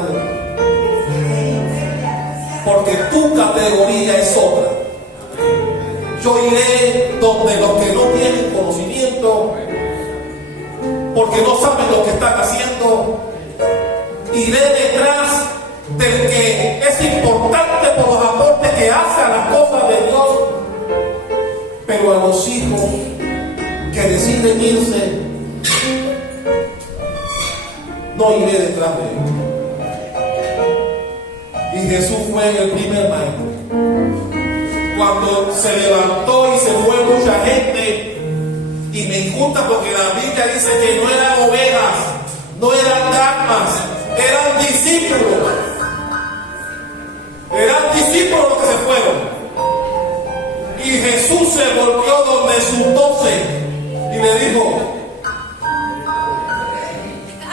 detrás de mí. Porque tu categoría es otra. Yo iré donde los que no tienen conocimiento, porque no saben lo que están haciendo. Iré detrás del que es importante por los aportes que hace a las cosas de Dios. Pero a los hijos que deciden irse, no iré detrás de ellos. Y Jesús fue el primer maestro. Cuando se levantó y se fue mucha gente, y me injusta porque la Biblia dice que no eran ovejas, no eran dracmas, eran discípulos. Eran discípulos los que se fueron. Y Jesús se volvió donde sus 12 y le dijo: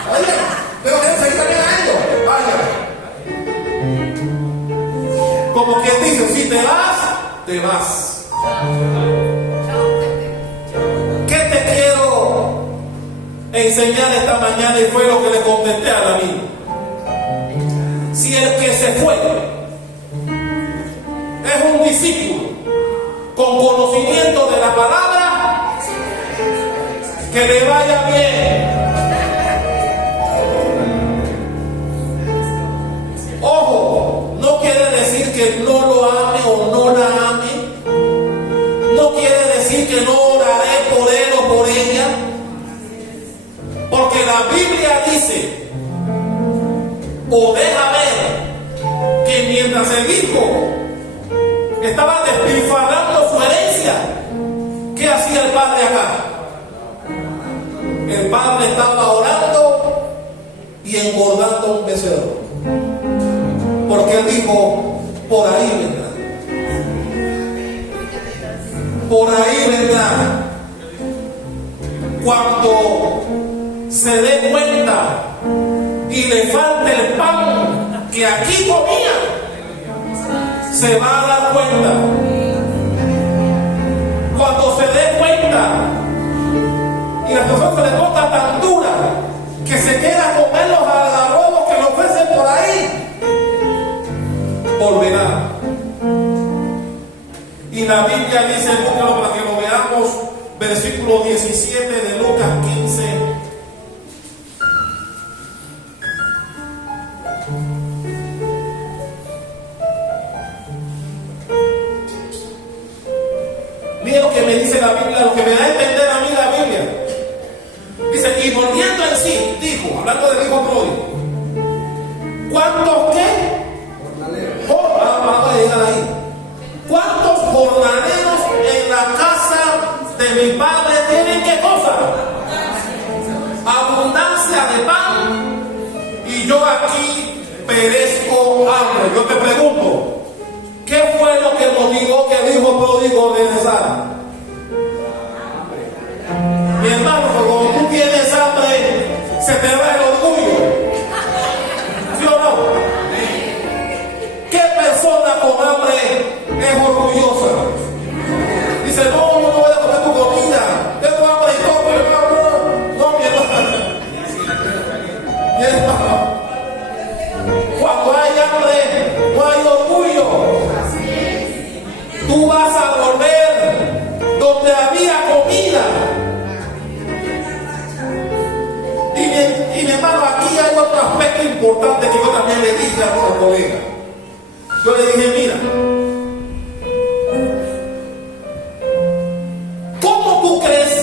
vaya, tengo que seguir también a ellos, vaya. Como quien dice, si te vas, te vas. ¿Qué te quiero enseñar esta mañana? Y fue lo que le contesté al amigo. Si el que se fue es un discípulo con conocimiento de la palabra, que le vaya bien. Ojo, no quiere decir que no lo ame o no la ame. No quiere decir que no oraré por él o por ella. Porque la Biblia dice, o deja ver, que mientras el hijo estaba despilfarrando su herencia, ¿qué hacía el padre acá? El padre estaba orando y engordando un becerro. Porque él dijo, por ahí vendrá. Por ahí vendrá. Cuando se dé cuenta y le falte el pan que aquí comía, se va a dar cuenta. Cuando se dé cuenta y la persona se le corta tan dura que se queda a comer los algarrobos que le ofrecen por ahí, volverá. Y la Biblia dice, búscalo para que lo veamos, versículo 17 de Lucas 15. Mira lo que me dice la Biblia, lo que me da a entender a mí la Biblia. Dice, y volviendo en sí, dijo, hablando del hijo pródigo, ¿cuántos qué? Vamos a llegar ahí. ¿Cuántos jornaleros en la casa de mi padre tienen qué cosa? Abundancia de pan, y yo aquí perezco hambre. Yo te pregunto, ¿qué fue lo que motivó que el hijo pródigo regresara? Mi hermano, cuando tú tienes hambre, se te va el orgullo. ¿Sí o no? ¿Qué persona con hambre es orgullosa? Dice, no, yo no voy a comer tu comida. Tengo hambre y todo, pero no, mi hermano. Mi hermano. Cuando hay hambre, no hay orgullo. Tú vas a volver donde había comida. Y mi hermano, aquí hay otro aspecto importante que yo también le dije a nuestro colega. Yo le dije, mira, ¿cómo tú crees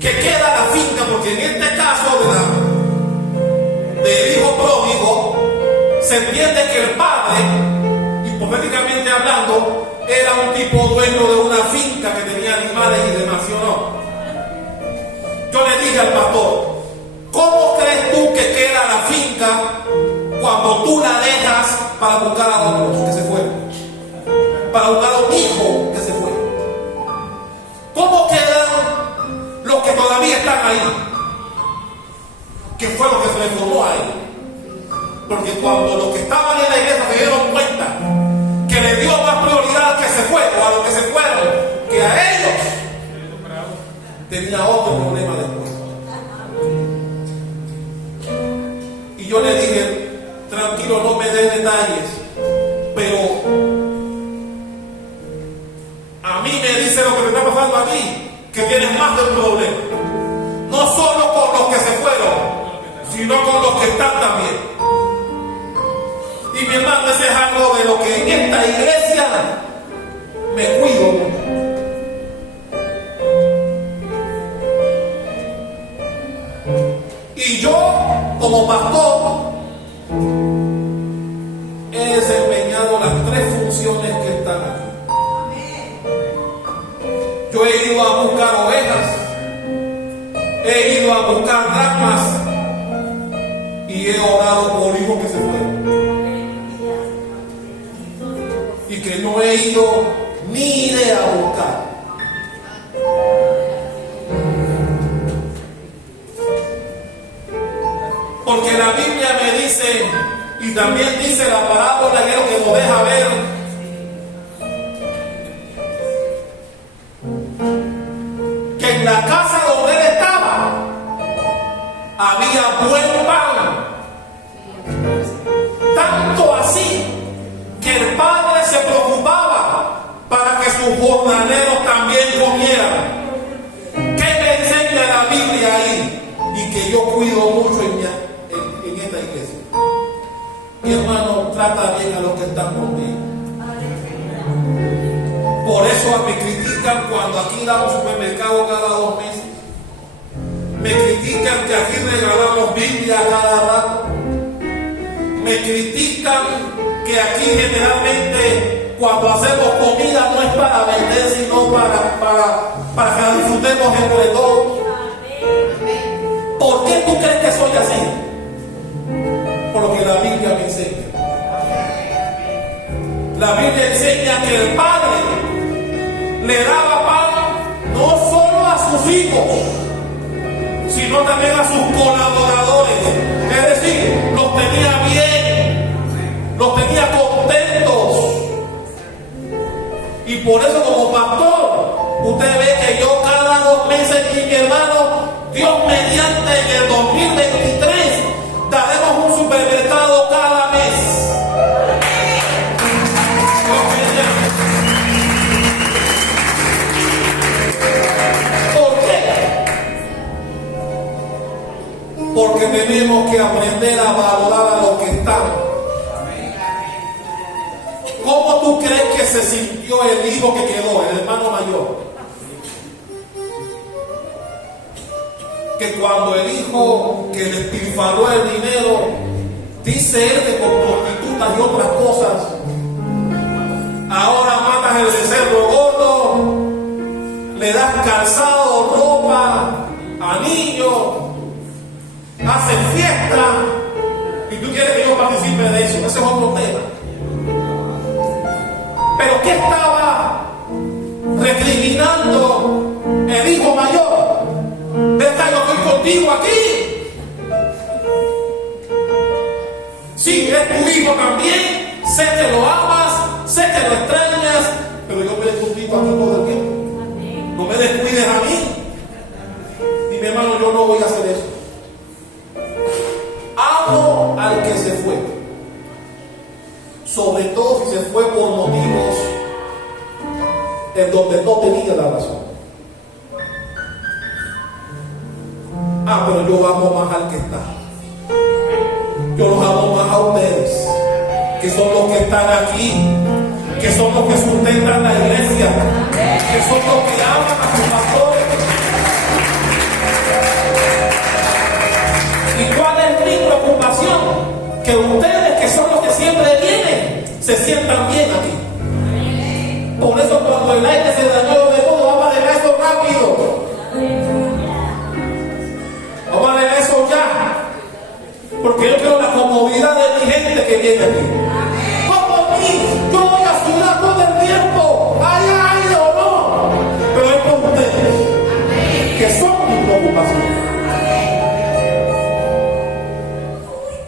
que queda la finca? Porque en este caso del hijo pródigo, se entiende que el padre, hipotéticamente hablando, era un tipo dueño de una finca que tenía animales y demás, ¿sí o no? Yo le dije al pastor, ¿cómo crees tú que queda la finca cuando tú la dejas para buscar a otros que se fueron? Para buscar a un hijo que se fue. ¿Cómo quedan los que todavía están ahí? ¿Qué fue lo que se le formó a él? Porque cuando los que estaban en la iglesia se dieron cuenta que le dio más prioridad al que se fue o a los que se fueron que a ellos, tenía otro problema después. yo le dije, tranquilo, no me des detalles, pero a mí me dice lo que me está pasando a ti, que tienes más de un problema. No solo con los que se fueron, sino con los que están también. Y mi hermano, ese es algo de lo que en esta iglesia me cuido mucho. Y yo, como pastor, he desempeñado las 3 funciones que están aquí. Yo he ido a buscar ovejas, he ido a buscar dracmas y he orado por hijos que se fueron. Y que no he ido ni iré a buscar. Porque la Biblia me dice, y también dice la parábola que es lo que nos deja ver, que en la casa donde él estaba había buen pan. Tanto así que el padre se preocupaba para que sus jornaleros también comieran. ¿Qué me enseña la Biblia ahí? Y que yo cuido mucho en esta iglesia. Mi hermano, trata bien a los que están conmigo. Por eso me critican cuando aquí damos supermercado cada 2 meses. Me critican que aquí regalamos Biblia cada rato. Me critican que aquí generalmente cuando hacemos comida no es para vender, sino para que la disfrutemos entre todos. ¿Por qué tú crees que soy así? Por lo que la Biblia me enseña. La Biblia enseña que el Padre le daba pan no solo a sus hijos, sino también a sus colaboradores. Es decir, los tenía bien, los tenía contentos. Y por eso, como pastor, usted ve que yo cada 2 meses, y mi hermano, Dios mediante, en el 2023 daremos un supermercado cada mes. ¿Por qué? Porque tenemos que aprender a valorar a los que están. ¿Cómo tú crees que se sintió el hijo que quedó, el hermano mayor? Que cuando el hijo que despilfarró el dinero, dice él que con prostitutas y otras cosas, ahora matas el becerro gordo, le das calzado, ropa a niños, hacen fiesta, y tú quieres que yo participe de eso. Ese es otro tema. Pero ¿qué estaba recriminando el hijo mayor? ¿Verdad? Yo estoy contigo aquí. Sí, es tu hijo también. Sé que lo amas, sé que lo extrañas, pero yo me contigo aquí todo el tiempo. No me descuides a mí. Y mi hermano, yo no voy a hacer eso. Amo al que se fue. Sobre todo si se fue por motivos en donde no tenía la razón. Pero yo amo más al que está. Yo los amo más a ustedes, que son los que están aquí, que son los que sustentan la iglesia, que son los que aman a sus pastores. ¿Y cuál es mi preocupación? Que ustedes, que son los que siempre vienen, se sientan bien aquí. Por eso cuando el aire se dañó de todo, vamos a dejar eso rápido. Vamos a dejar eso ya. Porque yo quiero la comodidad de mi gente que viene aquí. Como a mí, yo voy a sudar todo el tiempo, haya aire o no. Pero es por ustedes, que son mi preocupación.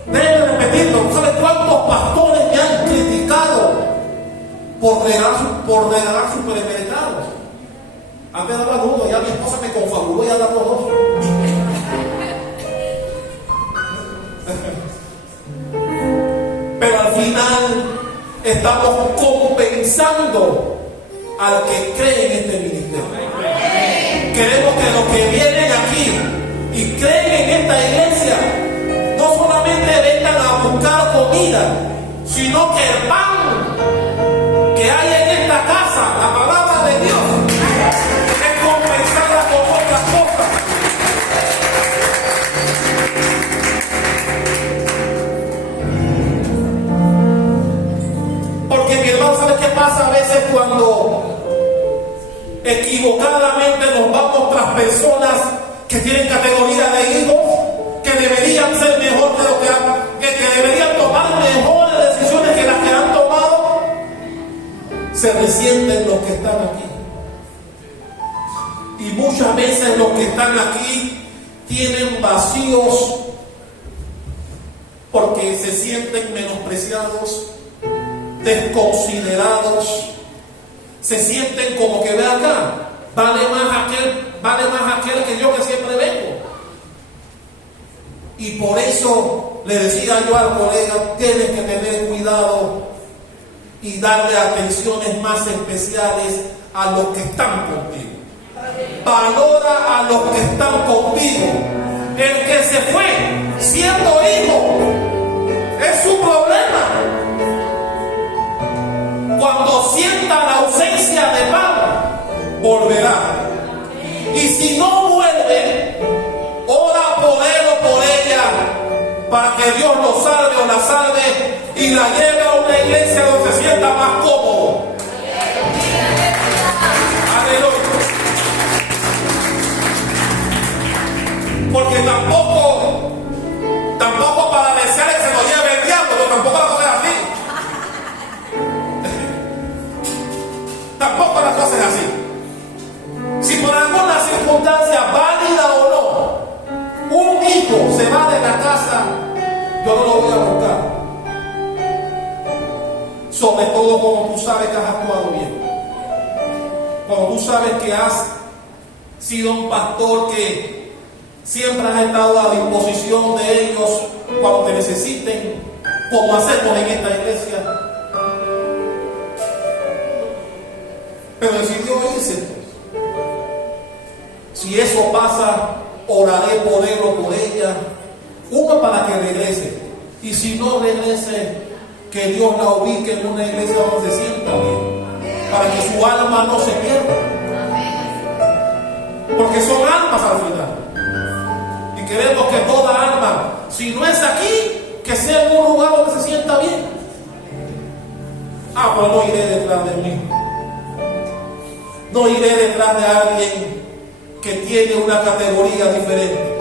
Deben repetirlo. ¿Sabes cuántos pastores me han criticado por regalar supermercados? Antes daba 1, ya mi esposa me confabuló y ya damos 2. estamos compensando al que cree en este ministerio. Queremos que los que vienen aquí y creen en esta iglesia no solamente vengan a buscar comida, sino que el pan que hay en esta casa, la palabra de Dios, es compensada con otras cosas. Porque mi hermano, ¿sabe qué pasa a veces cuando equivocadamente nos vamos tras personas que tienen categoría de hijos, que deberían ser mejor de lo que deberían tomar mejores decisiones que las que han tomado? Se resienten los que están aquí. Y muchas veces los que están aquí tienen vacíos porque se sienten menospreciados, desconsiderados. Se sienten como que, ve acá, vale más aquel que yo, que siempre vengo. Y por eso le decía yo al colega, tienes que tener cuidado y darle atenciones más especiales a los que están contigo. Valora a los que están contigo. El que se fue siendo hijo es su problema. Cuando sienta la ausencia de pan, volverá. Y si no vuelve, ora por él o por ella, para que Dios lo salve o la salve y la lleve a una iglesia donde se sienta más cómodo. Aleluya. Porque tampoco para desear que se lo lleve el diablo, pero tampoco la cosa es así. Tampoco la cosa es así. Si por alguna circunstancia, válida o no, un hijo se va de la casa, yo no lo voy a buscar. Sobre todo cuando tú sabes que has actuado bien. Cuando tú sabes que has sido un pastor que siempre has estado a disposición de ellos cuando te necesiten, como hacemos en esta iglesia. Pero decidió irse, pues. Si eso pasa, oraré por él o por ella. Uno, para que regrese. Y si no regrese, que Dios la ubique en una iglesia donde se sienta bien. Para que su alma no se pierda. Porque son almas al final. Y queremos que toda alma, si no es aquí, que sea en un lugar donde se sienta bien. Pero no iré detrás de mí. No iré detrás de alguien que tiene una categoría diferente.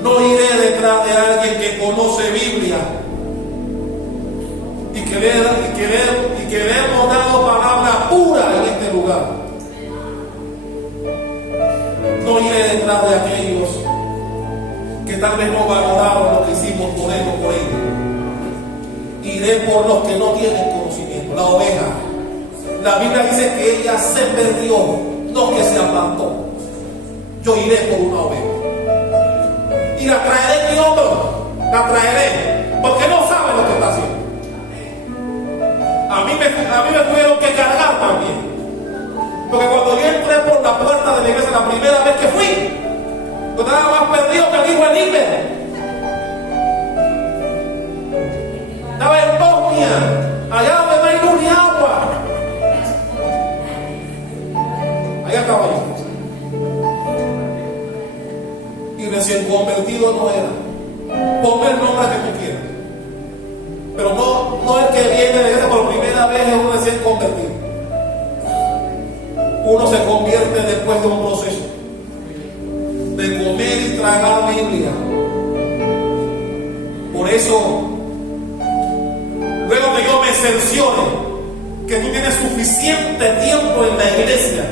No iré detrás de alguien que conoce Biblia y que le hemos dado palabra pura en este lugar. No iré detrás de aquellos que tal vez no valoraron lo que hicimos por él o por ella. Iré por los que no tienen conocimiento, la oveja. La Biblia dice que ella se perdió, no que se apartó. Yo iré por una oveja y la traeré en mi hombro, la traeré, porque no sabe lo que está haciendo. A mí me tuvieron que cargar también, porque cuando yo entré por la puerta de la iglesia la primera vez que fui, yo estaba más perdido que el hijo de Nínive. Estaba en Bosnia, allá donde no hay luz ni agua. Allá estaba yo. Y recién convertido no era. Ponme el nombre que tú quieras. Pero no el que viene de la iglesia por primera vez es un recién convertido. Uno se convierte después de un proceso de comer y tragar Biblia. Por eso, luego que yo me cerciore que tú tienes suficiente tiempo en la iglesia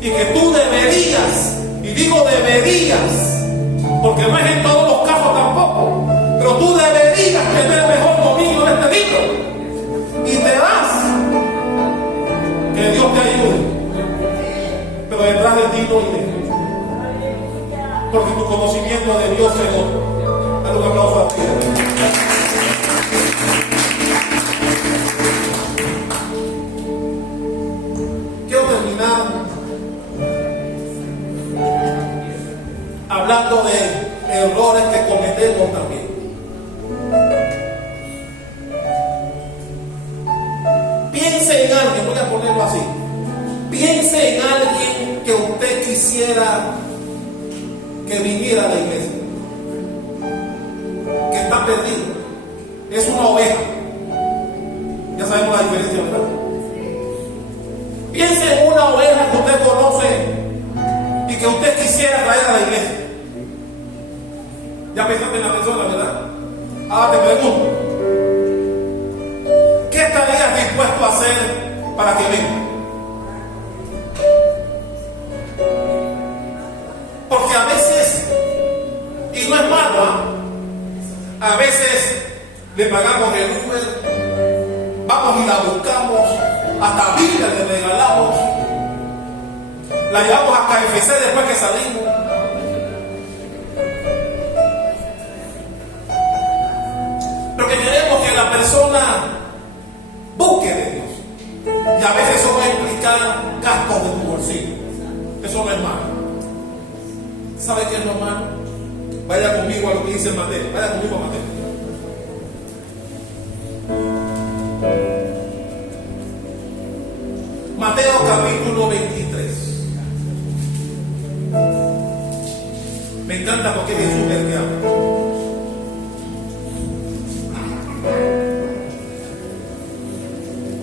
y que tú deberías, y digo deberías, porque no es en todos los casos tampoco, pero tú deberías tener mejor dominio de este libro y te das, que Dios te ayude, pero detrás de ti no iré, porque tu conocimiento de Dios es otro. Dale un aplauso a ti. ofendemos también. Piense en alguien, voy a ponerlo así. Piense en alguien que usted quisiera que viniera a la iglesia, que está perdido, es una oveja. Ya sabemos la diferencia, ¿verdad? Piense en una oveja que usted conoce y que usted quisiera traer a la iglesia. Ya pensaste en la persona, ¿verdad? Ahora te pregunto, ¿qué estarías dispuesto a hacer para que venga? Porque a veces, y no es malo, a veces le pagamos el Uber, vamos y la buscamos, hasta Biblia le regalamos, la llevamos a KFC después que salimos. Pero que queremos que la persona busque de Dios. Y a veces eso va a implicar gastos de tu bolsillo. Eso no es malo. ¿Sabe qué es lo malo? Vaya conmigo a lo que dice Mateo. Vaya conmigo a Mateo. Mateo capítulo 23. Me encanta porque Jesús es el que habla.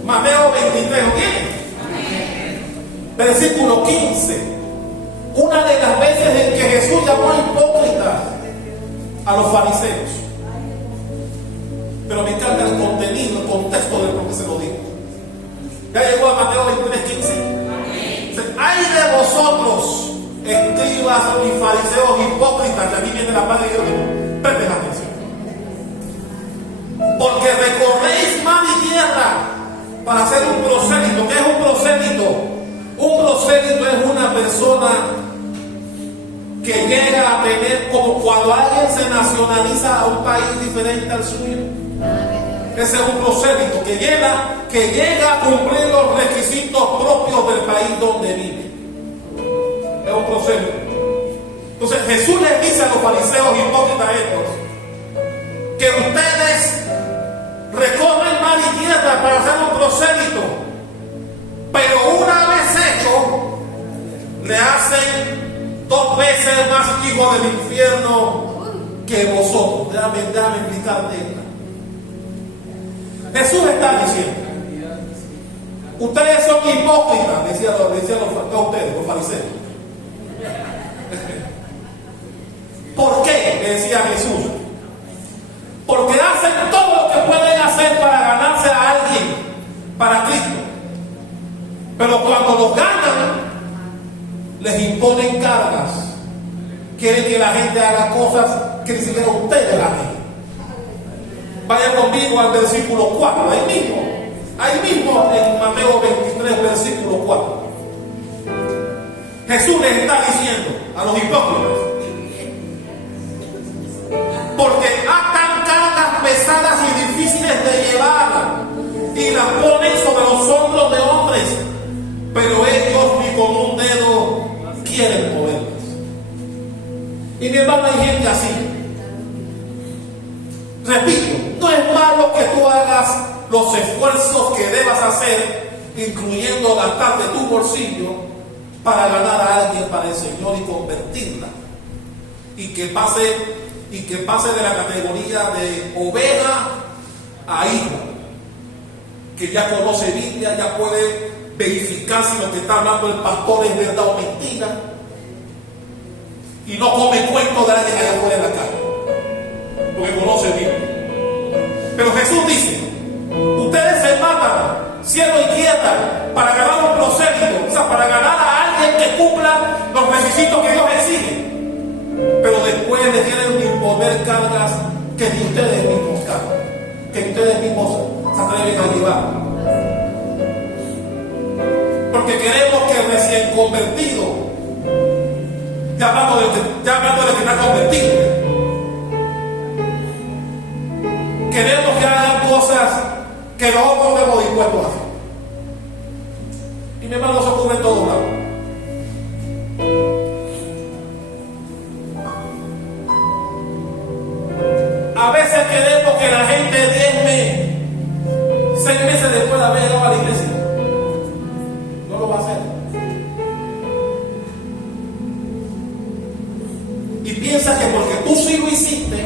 Mateo 23, ¿lo tiene? Versículo 15. Una de las veces en que Jesús llamó hipócritas a los fariseos. Pero me encanta el contenido, el contexto de lo que se lo dijo. Ya llegó a Mateo 23:15. Dice: ay de vosotros, escribas y fariseos hipócritas, que aquí viene la palabra de Dios. Presten atención. Porque recorréis mar y tierra para hacer un prosélito. ¿Qué es un prosélito? Un prosélito es una persona que llega a tener, como cuando alguien se nacionaliza a un país diferente al suyo. Ese es un prosélito que llega a cumplir los requisitos propios del país donde vive. Es un prosélito. Entonces Jesús les dice a los fariseos hipócritas estos que ustedes recorren mar y tierra para hacer un prosélito, pero una vez hecho le hacen 2 veces más hijos del infierno que vosotros. Déjame explicarte esta. Jesús está diciendo: ustedes son hipócritas, decía los fariseos. ¿Por qué? Decía Jesús. Porque hacen todo lo que pueden hacer para ganarse a alguien para Cristo. Pero cuando los ganan, les imponen cargas. Quieren que la gente haga cosas que ni siquiera ustedes hacen. Vayan conmigo al versículo 4, ahí mismo en Mateo 23, versículo 4. Jesús les está diciendo a los hipócritas: porque atan cargas pesadas y difíciles de llevar y las ponen sobre los hombros de hombres, pero ellos ni con un dedo quieren moverlas. Y mi hermano, hay gente así. Repito, no es malo que tú hagas los esfuerzos que debas hacer, incluyendo gastar de tu bolsillo, para ganar a alguien para el Señor y convertirla, y que pase de la categoría de oveja a hijo, que ya conoce Biblia, ya puede verificar si lo que está hablando el pastor es verdad o mentira, y no come cuento de alguien allá afuera en la calle, porque conoce Biblia. Pero Jesús dice: ustedes se matan cielo y tierra para ganar un prosélito, o sea, para ganar a alguien que cumpla los requisitos que Dios exige, pero después les quieren imponer cargas que ni ustedes mismos cargan, que ustedes mismos se atreven a llevar. Porque queremos que el recién convertido, ya hablando de que está convertido, queremos que hagan cosas que nosotros no estamos dispuestos a hacer. Y mi hermano, se ocurre en todos lados. A veces queremos que la gente diezme 6 meses después de haber llegado a la iglesia. No lo va a hacer. Y piensa que porque tú sí lo hiciste,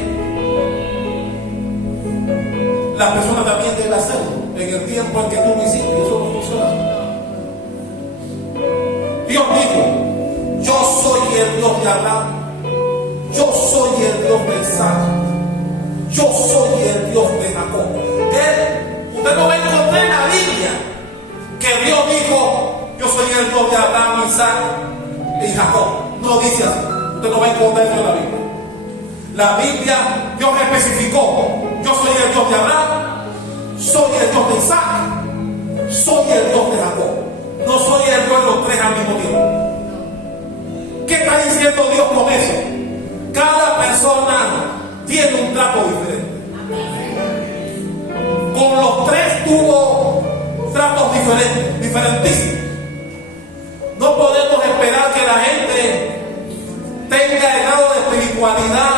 la persona también debe hacerlo en el tiempo en que tú lo hiciste. Y eso no funciona. Dios dijo: yo soy el Dios de Abraham, yo soy el Dios de Isaac, yo soy el Dios de Jacob. Usted no va a encontrar en la Biblia que Dios dijo: yo soy el Dios de Abraham, Isaac y Jacob. No dice así. Usted no va a encontrar eso en la Biblia. La Biblia, Dios especificó: yo soy el Dios de Abraham, soy el Dios de Isaac, soy el Dios de Jacob. No soy el Dios de los tres al mismo tiempo. ¿Qué está diciendo Dios con eso? Cada persona tiene un trato diferente. Con los tres tuvo tratos diferentísimos. No podemos esperar que la gente tenga el grado de espiritualidad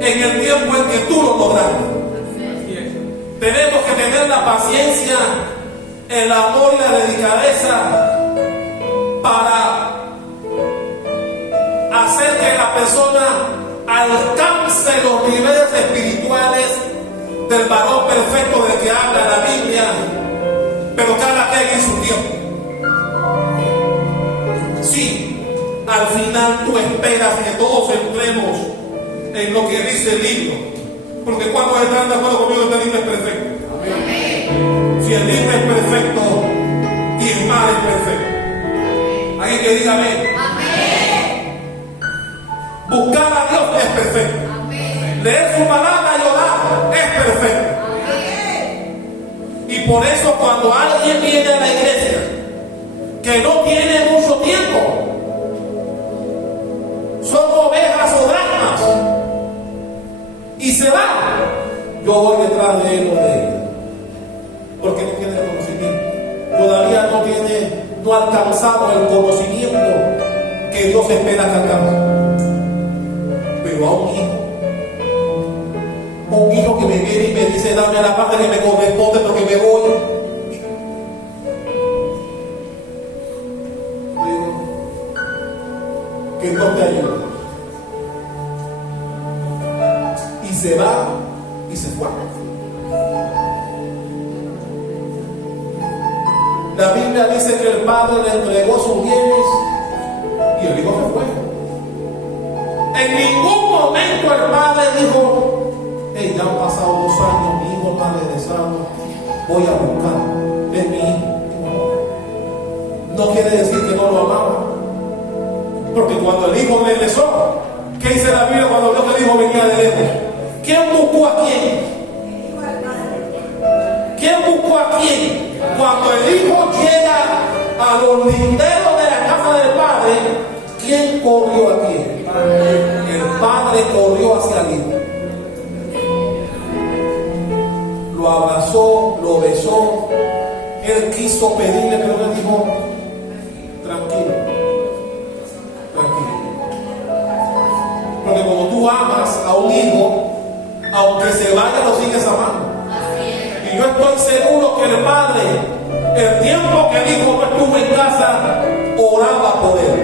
en el tiempo en que tú lo lograste. Tenemos que tener la paciencia, el amor y la delicadeza para hacer que la persona alcance los niveles espirituales del varón perfecto del que habla la Biblia, pero cada quien en su tiempo. Sí, al final tú esperas que todos entremos en lo que dice el libro, porque cuando están de acuerdo conmigo, este libro es perfecto. Amén. Si el libro es perfecto y el mal es perfecto. Alguien que diga amén. Amén. Buscar a Dios es perfecto. Amén. Leer su palabra y orar es perfecto. Amén. Y por eso cuando alguien viene a la iglesia que no tiene mucho tiempo, son ovejas o dracmas, y se va, yo voy detrás de él o de ella, porque no tiene el conocimiento. Todavía no ha alcanzado el conocimiento que Dios espera que alcance. Pero a un hijo que me viene y me dice: dame la parte que me corresponde porque me voy. Digo: que Dios te ayude. Y se va y se fue. La Biblia dice que el padre le entregó sus bienes y el hijo se fue. En ningún momento el padre dijo: hey, ya han pasado 2 años, mi hijo no ha regresado, voy a buscar, es mi hijo. No quiere decir que no lo amaba, porque cuando el hijo regresó, ¿qué dice la Biblia cuando Dios le dijo venía de lejos? ¿Quién buscó a quién? ¿Quién buscó a quién? Cuando el hijo llega a los linderos de la casa del padre, ¿quién corrió a quién? El padre corrió hacia el hijo. Lo abrazó, lo besó. Él quiso pedirle, pero él dijo: tranquilo, tranquilo. Porque como tú amas a un hijo, aunque se vaya, lo sigues amando. Y yo estoy seguro que el padre, el tiempo que el hijo no estuvo en casa, oraba por él,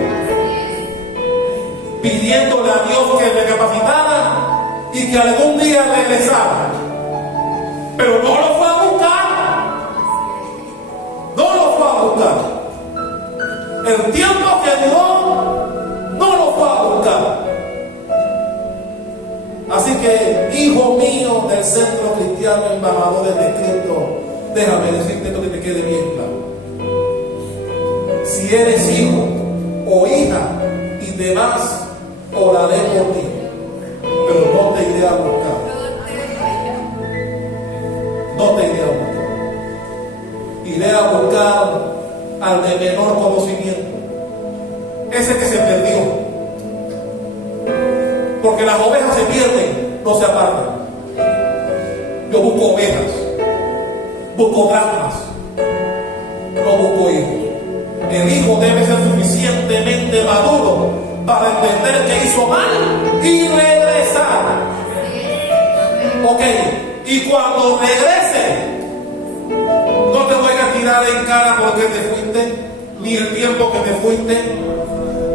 pidiéndole a Dios que le capacitara y que algún día regresara. Pero no lo fue a buscar. No lo fue a buscar. El tiempo que duró, no lo fue a buscar. Así que, hijo mío del Centro Cristiano Embajadores de Cristo, déjame decirte esto que te quede bien claro. Si eres hijo o hija y te vas, oraré por ti, pero no te iré a buscar. No te iré a buscar. Iré a buscar al de menor conocimiento, ese que se perdió. Porque las ovejas se pierden, no se apartan. Yo busco ovejas, busco dracmas, no busco hijos. El hijo debe ser suficientemente maduro para entender que hizo mal y regresar. Ok, y cuando regrese, no te voy a tirar en cara porque te fuiste, ni el tiempo que te fuiste.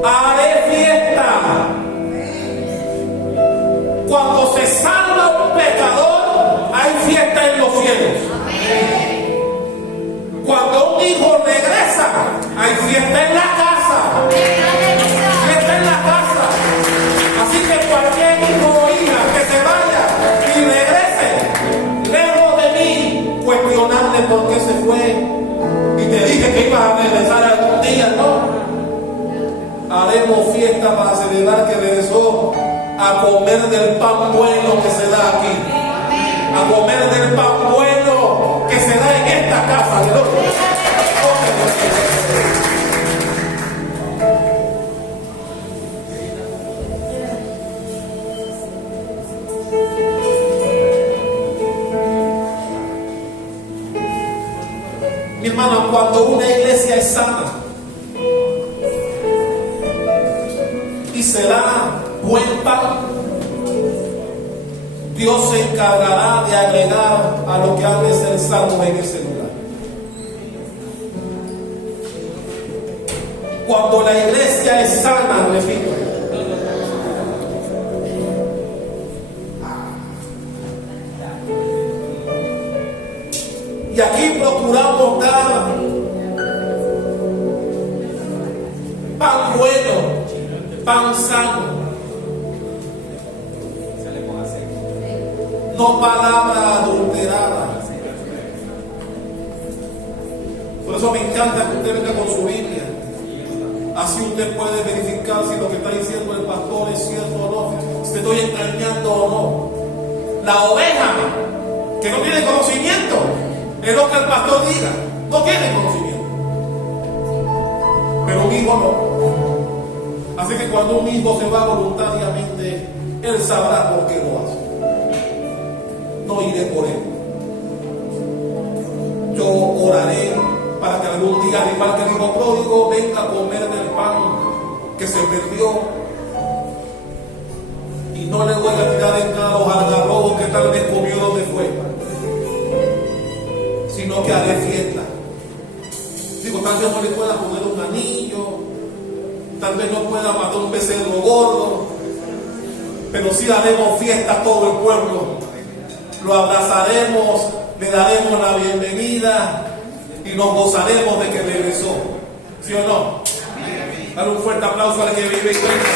Haré fiesta. Cuando se salva un pecador, hay fiesta en los cielos. Cuando un hijo regresa, hay fiesta en la casa. Fiesta en la casa. Así que cualquier hijo o hija que se vaya y regrese, lejos de mí, cuestionarle por qué se fue. Y te dije que ibas a regresar algún día, ¿no? Haremos fiesta para celebrar que regresó a comer del pan bueno que se da aquí. A comer del pan bueno que se da en esta casa de Dios. Mi hermano, cuando una iglesia es sana y se da buen pan, Dios se encargará de agregar a lo que ha de ser salvo en ese lugar. Cuando la iglesia es sana, repito, y aquí procuramos dar pan bueno, pan sano, no palabra adulterada. Por eso me encanta que usted venga con su Biblia. Así usted puede verificar si lo que está diciendo el pastor es cierto o no, si estoy engañando o no. La oveja que no tiene conocimiento es lo que el pastor diga, no tiene conocimiento. Pero un hijo no. Así que cuando un hijo se va voluntariamente, él sabrá por qué lo hace. No iré por él. Yo oraré para que algún día, al igual que el hijo pródigo, venga a comer del pan que se perdió. Y no le voy a tirar en cara los algarrobos que tal vez comió donde fue, sino que haré fiesta. Digo, tal vez no le pueda poner un anillo, tal vez no pueda matar un becerro gordo, pero sí haremos fiesta a todo el pueblo. Lo abrazaremos, le daremos la bienvenida y nos gozaremos de que regresó. ¿Sí o no? Dale un fuerte aplauso al que vive y cuenta.